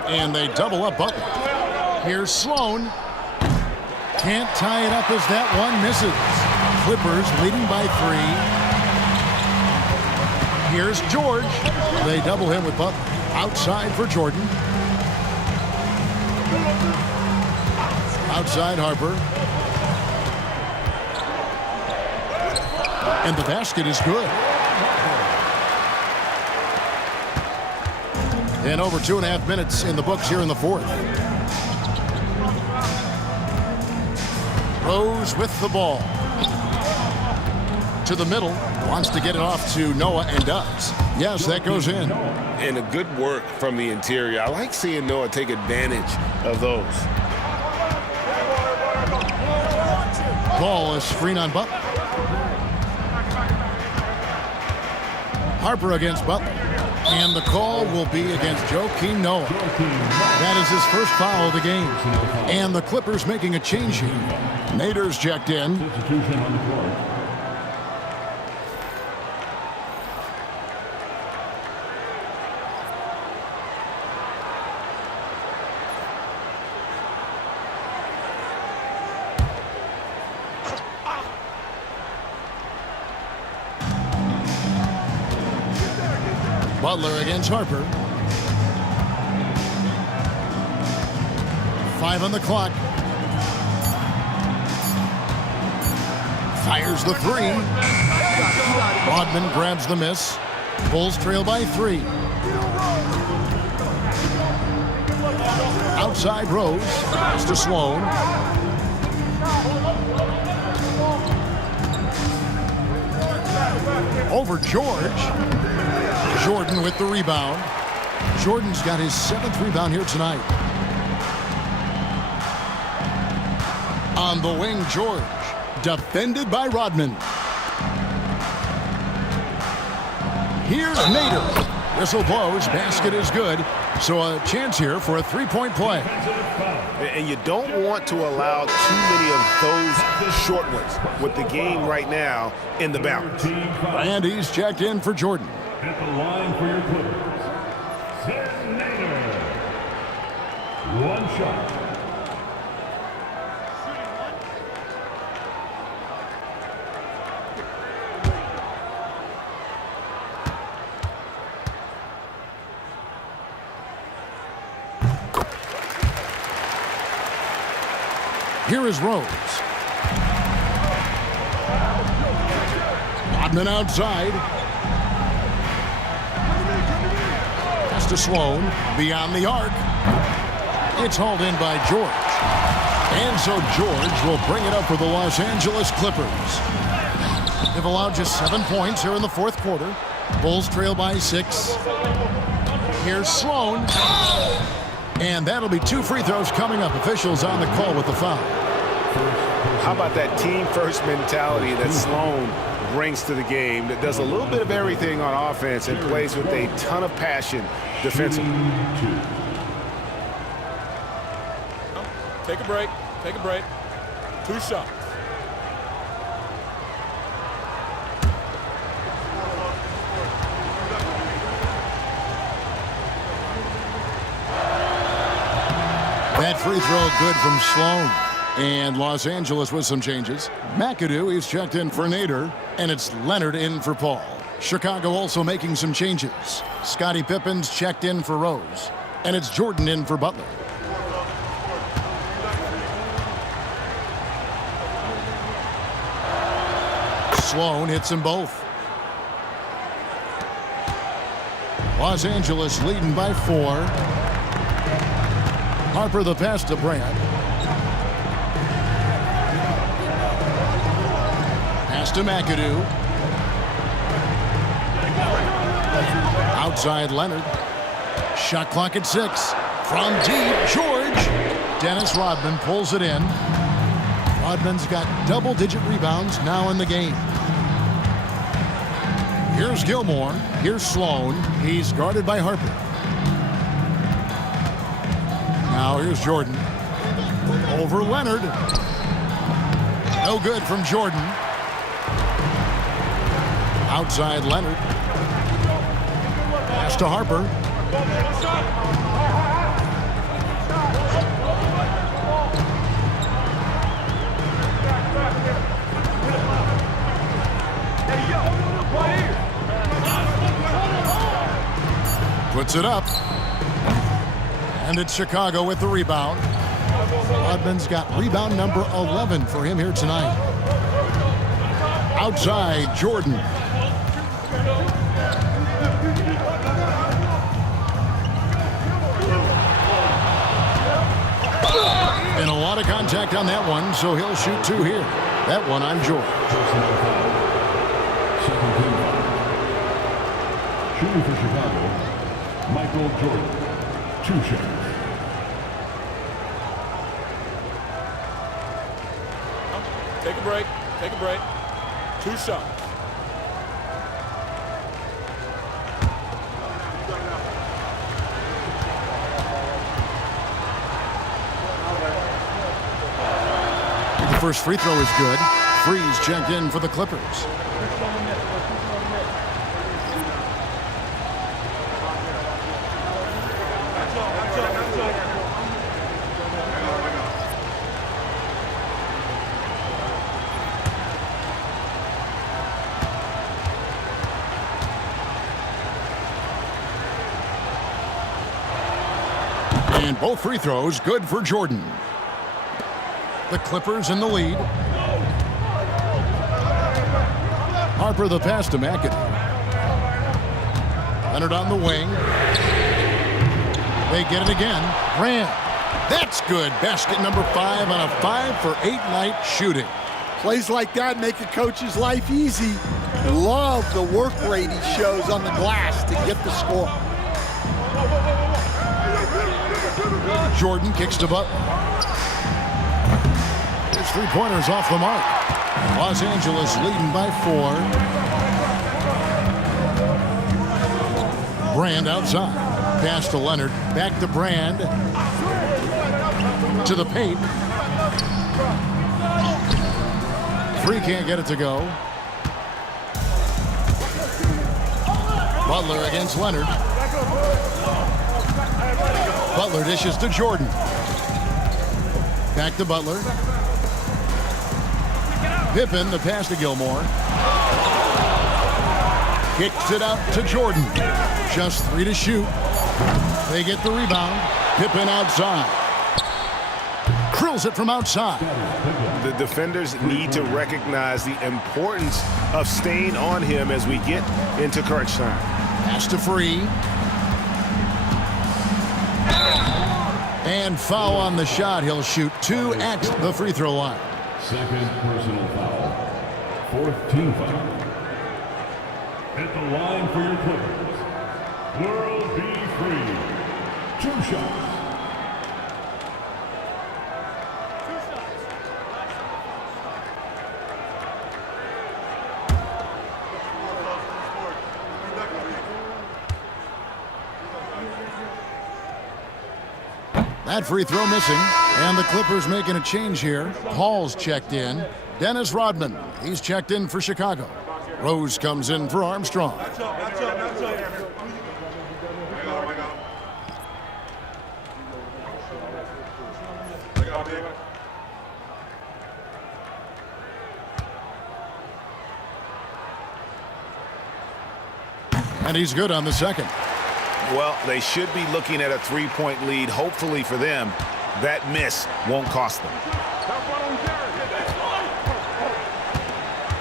And they double up Butler. Here's Sloan. Can't tie it up as that one misses. Clippers leading by 3. Here's George. They double him with Butler. Outside for Jordan. Outside Harper. And the basket is good. And over 2.5 minutes in the books here in the fourth. Rose with the ball. To the middle. Wants to get it off to Noah and does. Yes, that goes in. And a good work from the interior. I like seeing Noah take advantage of those. Ball is screen on Butler. Harper against Butler. And the call will be against Joakim Noah. That is his first foul of the game. And the Clippers making a change here. Nader's checked in. Substitution on the court. Butler against Harper. 5 on the clock. Fires the 3. Rodman grabs the miss. Bulls trail by 3. Outside Rose. Pass to Sloan. Over George. Jordan with the rebound. Jordan's got his 7th rebound here tonight. On the wing, George. Defended by Rodman. Here's Nader. Whistle blows. Basket is good. So a chance here for a 3-point play. And you don't want to allow too many of those short ones with the game right now in the balance. And he's checked in for Jordan. At the line for your Clippers, Sven Nader. 1 shot. Here is Rose. Rodman outside. Pass to Sloan. Beyond the arc. It's hauled in by George. And so George will bring it up for the Los Angeles Clippers. They've allowed just 7 points here in the fourth quarter. Bulls trail by 6. Here's Sloan. And that'll be 2 free throws coming up. Officials on the call with the foul. How about that team-first mentality that Sloan brings to the game, that does a little bit of everything on offense and plays with a ton of passion defensively. Take a break. Take a break. 2 shots. That free throw good from Sloan. And Los Angeles with some changes. McAdoo, he's checked in for Nader, and it's Leonard in for Paul. Chicago also making some changes. Scottie Pippen's checked in for Rose, and it's Jordan in for Butler. Sloan hits them both. Los Angeles leading by 4. Harper the pass to Brand. Pass to McAdoo. Outside Leonard. Shot clock at 6. From deep, George. Dennis Rodman pulls it in. Rodman's got double-digit rebounds now in the game. Here's Gilmore. Here's Sloan. He's guarded by Harper. Now here's Jordan. Over Leonard. No good from Jordan. Outside Leonard. Pass to Harper. Puts it up. And it's Chicago with the rebound. Rodman's got rebound number 11 for him here tonight. Outside, Jordan. And a lot of contact on that one, so he'll shoot 2 here. That one on George. Shooting for Chicago, Michael Jordan. 2 shots. Take a break. Take a break. 2 shots. The first free throw is good. Freeze checked in for the Clippers. And both free throws good for Jordan. The Clippers in the lead. Harper the pass to McAdoo. Leonard on the wing. They get it again. Grant. That's good. Basket number 5 on a 5-for-8 night shooting. Plays like that make a coach's life easy. Love the work rate he shows on the glass to get the score. Jordan kicks to Butler. His 3-pointers off the mark. Los Angeles leading by 4. Brand outside. Pass to Leonard. Back to Brand. To the paint. 3 can't get it to go. Butler against Leonard. Butler dishes to Jordan. Back to Butler. Pippen, the pass to Gilmore. Kicks it out to Jordan. Just 3 to shoot. They get the rebound. Pippen outside. Drills it from outside. The defenders need to recognize the importance of staying on him as we get into crunch time. Pass to Free. And foul on the shot. He'll shoot 2 at the free throw line. Second personal foul. fourth team foul. At the line for your Clippers, World B. Free. 2 shots. That free throw missing, and the Clippers making a change here. Paul's checked in. Dennis Rodman, he's checked in for Chicago. Rose comes in for Armstrong. And he's good on the second. Well, they should be looking at a 3-point lead. Hopefully for them, that miss won't cost them.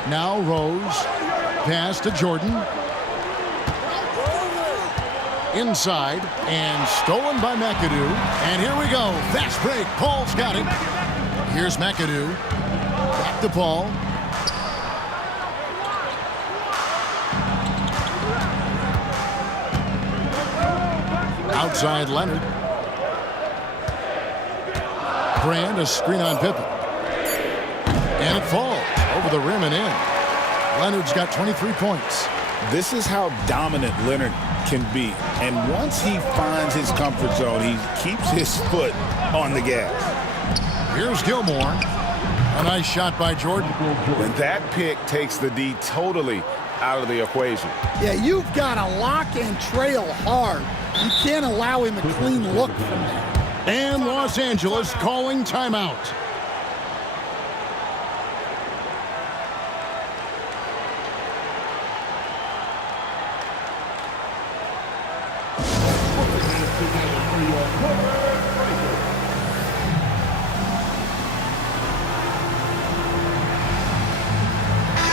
Now Rose. Pass to Jordan. Inside and stolen by McAdoo. And here we go. Fast break. Paul's got it. Here's McAdoo. Back to Paul. Outside Leonard. Brand, a screen on Pippen. And it falls over the rim and in. Leonard's got 23 points. This is how dominant Leonard can be. And once he finds his comfort zone, he keeps his foot on the gas. Here's Gilmore. A nice shot by Jordan. And that pick takes the D totally out of the equation. Yeah, you've got to lock and trail hard. You can't allow him a clean look from there. And Los Angeles calling timeout.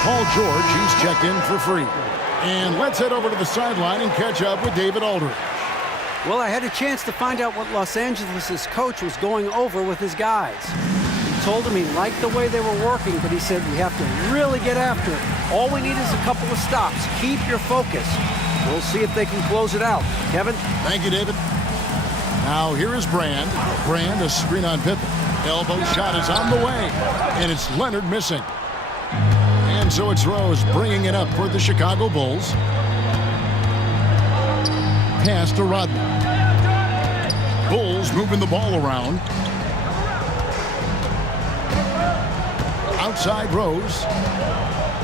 Paul George, he's checked in for free. And let's head over to the sideline and catch up with David Aldridge. Well, I had a chance to find out what Los Angeles' coach was going over with his guys. He told him he liked the way they were working, but he said we have to really get after it. All we need is a couple of stops. Keep your focus. We'll see if they can close it out. Kevin? Thank you, David. Now here is Brand. Brand, a screen on Pippen. Elbow shot is on the way, and it's Leonard missing. And so it's Rose bringing it up for the Chicago Bulls. Pass to Rodman. Bulls moving the ball around. Outside Rose.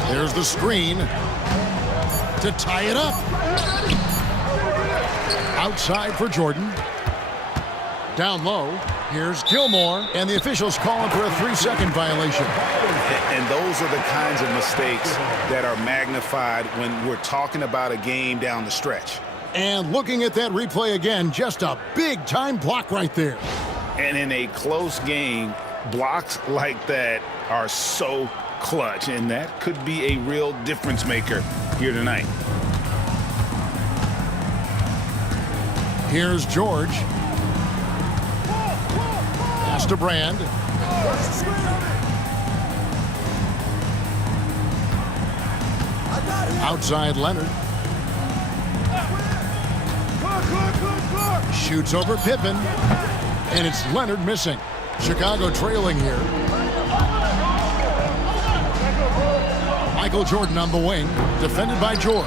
There's the screen to tie it up. Outside for Jordan. Down low. Here's Gilmore, and the officials calling for a 3-second violation. And those are the kinds of mistakes that are magnified when we're talking about a game down the stretch. And looking at that replay again, just a big-time block right there. And in a close game, blocks like that are so clutch, and that could be a real difference maker here tonight. Here's George. Pass to Brand. Outside Leonard. Shoots over Pippen. And it's Leonard missing. Chicago trailing here. Michael Jordan on the wing. Defended by George.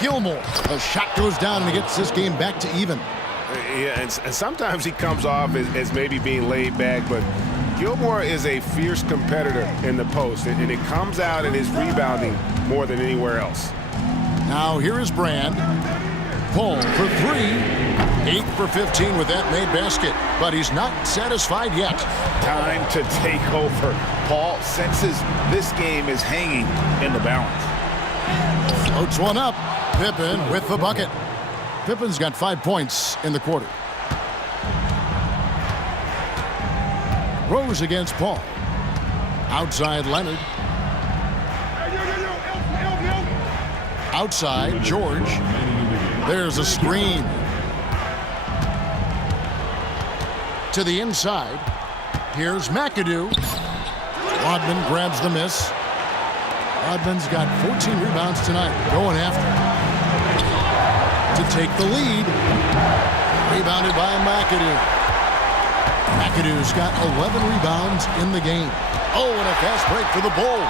Gilmore. The shot goes down and he gets this game back to even. Yeah, and sometimes he comes off as maybe being laid back, but Gilmore is a fierce competitor in the post, and it comes out in his rebounding more than anywhere else. Now here is Brand. Pull for 3. 8 for 15 with that made basket, but he's not satisfied yet. Time to take over. Paul senses this game is hanging in the balance. Floats one up. Pippen with the bucket. Pippen's got 5 points in the quarter. Rose against Paul. Outside Leonard. Outside George. There's a screen. To the inside. Here's McAdoo. Rodman grabs the miss. Rodman's got 14 rebounds tonight, going after to take the lead. Rebounded by McAdoo. McAdoo's got 11 rebounds in the game. Oh, and a fast break for the Bulls.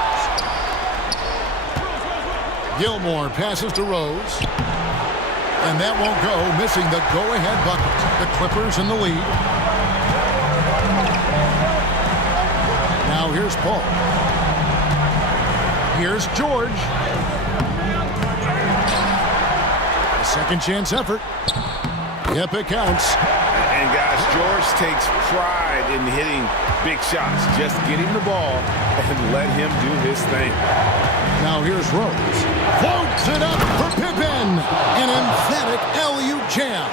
Gilmore passes to Rose. And that won't go, missing the go-ahead bucket. The Clippers in the lead. Now here's Paul. Here's George. A second chance effort. Yep, it counts. And guys, George takes pride in hitting big shots. Just get him the ball and let him do his thing. Now here's Rose. Floats it up for Pippen. An emphatic alley-oop jam.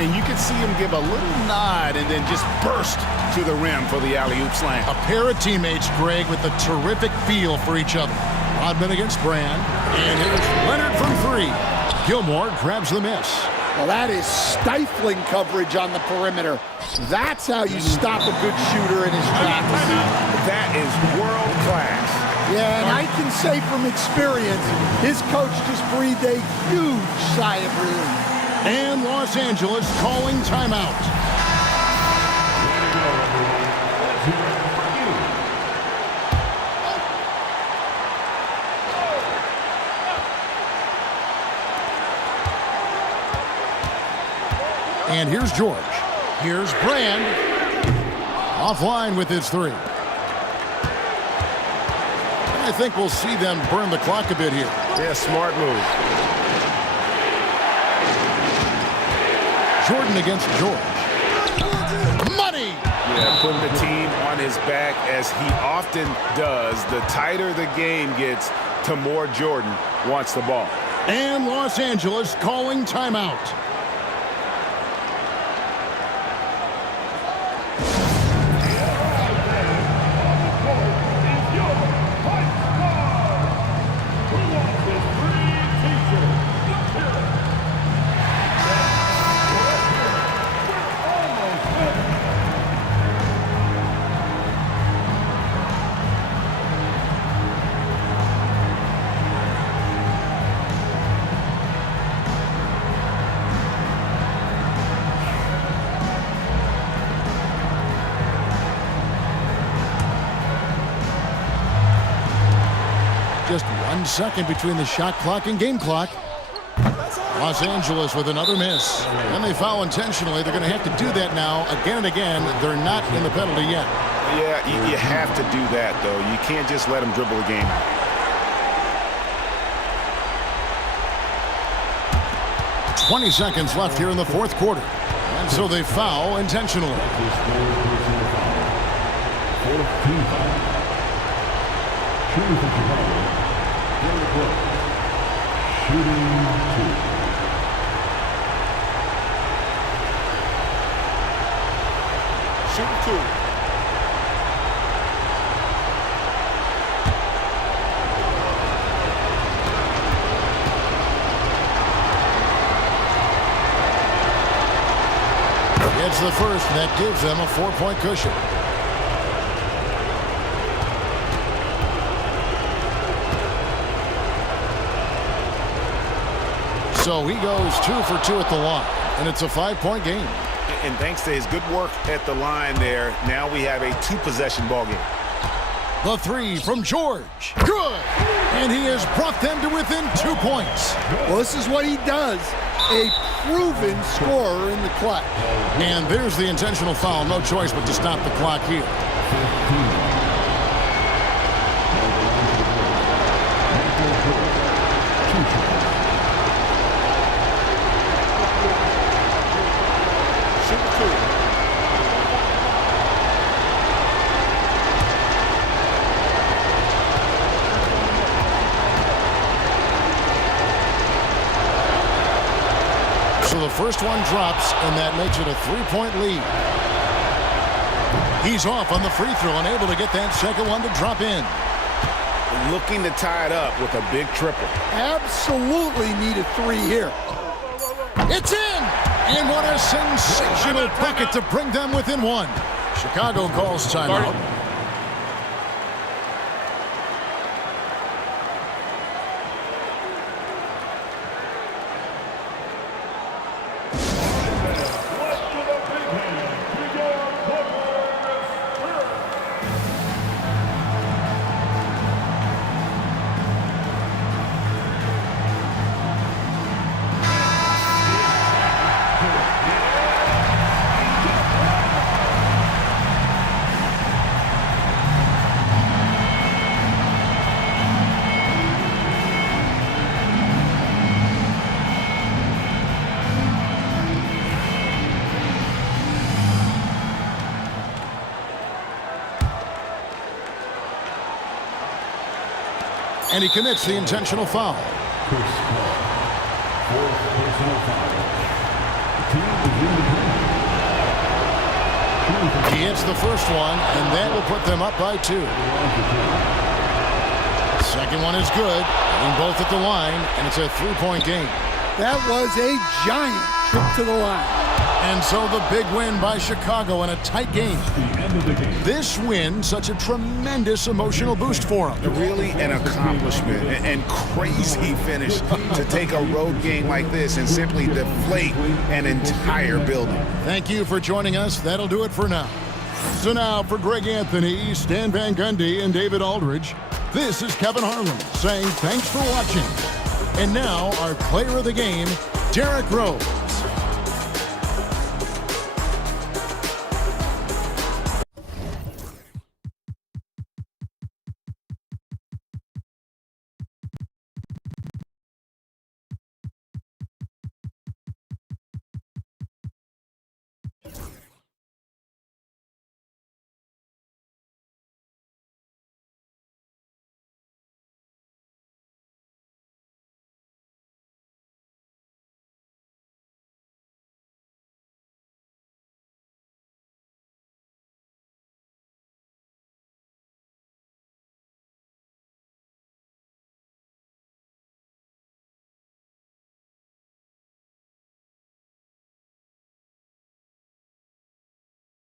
And you can see him give a little nod and then just burst to the rim for the alley-oop slam. A pair of teammates, Greg, with a terrific feel for each other. Rodman against Brand. And here's Leonard from three. Gilmore grabs the miss. Well, that is stifling coverage on the perimeter. That's how you stop a good shooter in his tracks. That is world class. Yeah, and I can say from experience, his coach just breathed a huge sigh of relief. And Los Angeles calling timeout. And here's George. Here's Brand. Offline with his three. And I think we'll see them burn the clock a bit here. Yeah, smart move. Jordan against George. Money! Yeah, putting the team on his back as he often does. The tighter the game gets, the more Jordan wants the ball. And Los Angeles calling timeout. Just 1 second between the shot clock and game clock. Los Angeles with another miss. And they foul intentionally. They're going to have to do that now again and again. They're not in the penalty yet. Yeah, you have to do that, though. You can't just let them dribble the game out. .20 seconds left here in the fourth quarter. And so they foul intentionally. Shooting two. It's the first, and that gives them a 4-point cushion. So he goes 2 for 2 at the line, and it's a 5-point game. And thanks to his good work at the line there, now we have a 2-possession ball game. The three from George. Good! And he has brought them to within 2 points. Well, this is what he does. A proven scorer in the clutch. And there's the intentional foul. No choice but to stop the clock here. Shooting two. So the first one drops, and that makes it a 3-point lead. He's off on the free throw and able to get that second one to drop in. Looking to tie it up with a big triple. Absolutely need a three here. It's in! And what a sensational bucket to bring them within one. Chicago calls timeout. And he commits the intentional foul. Chris Paul. Fourth personal foul. The team is in the game. He hits the first one, and that will put them up by 2. Second one is good, hitting both at the line, and it's a 3-point game. That was a giant trip to the line. And so the big win by Chicago in a tight game. The end of the game. This win, such a tremendous emotional boost for them. Really an accomplishment and crazy finish to take a road game like this and simply deflate an entire building. Thank you for joining us. That'll do it for now. So now for Greg Anthony, Stan Van Gundy, and David Aldridge, this is Kevin Harlan saying thanks for watching. And now our player of the game, Derrick Rose.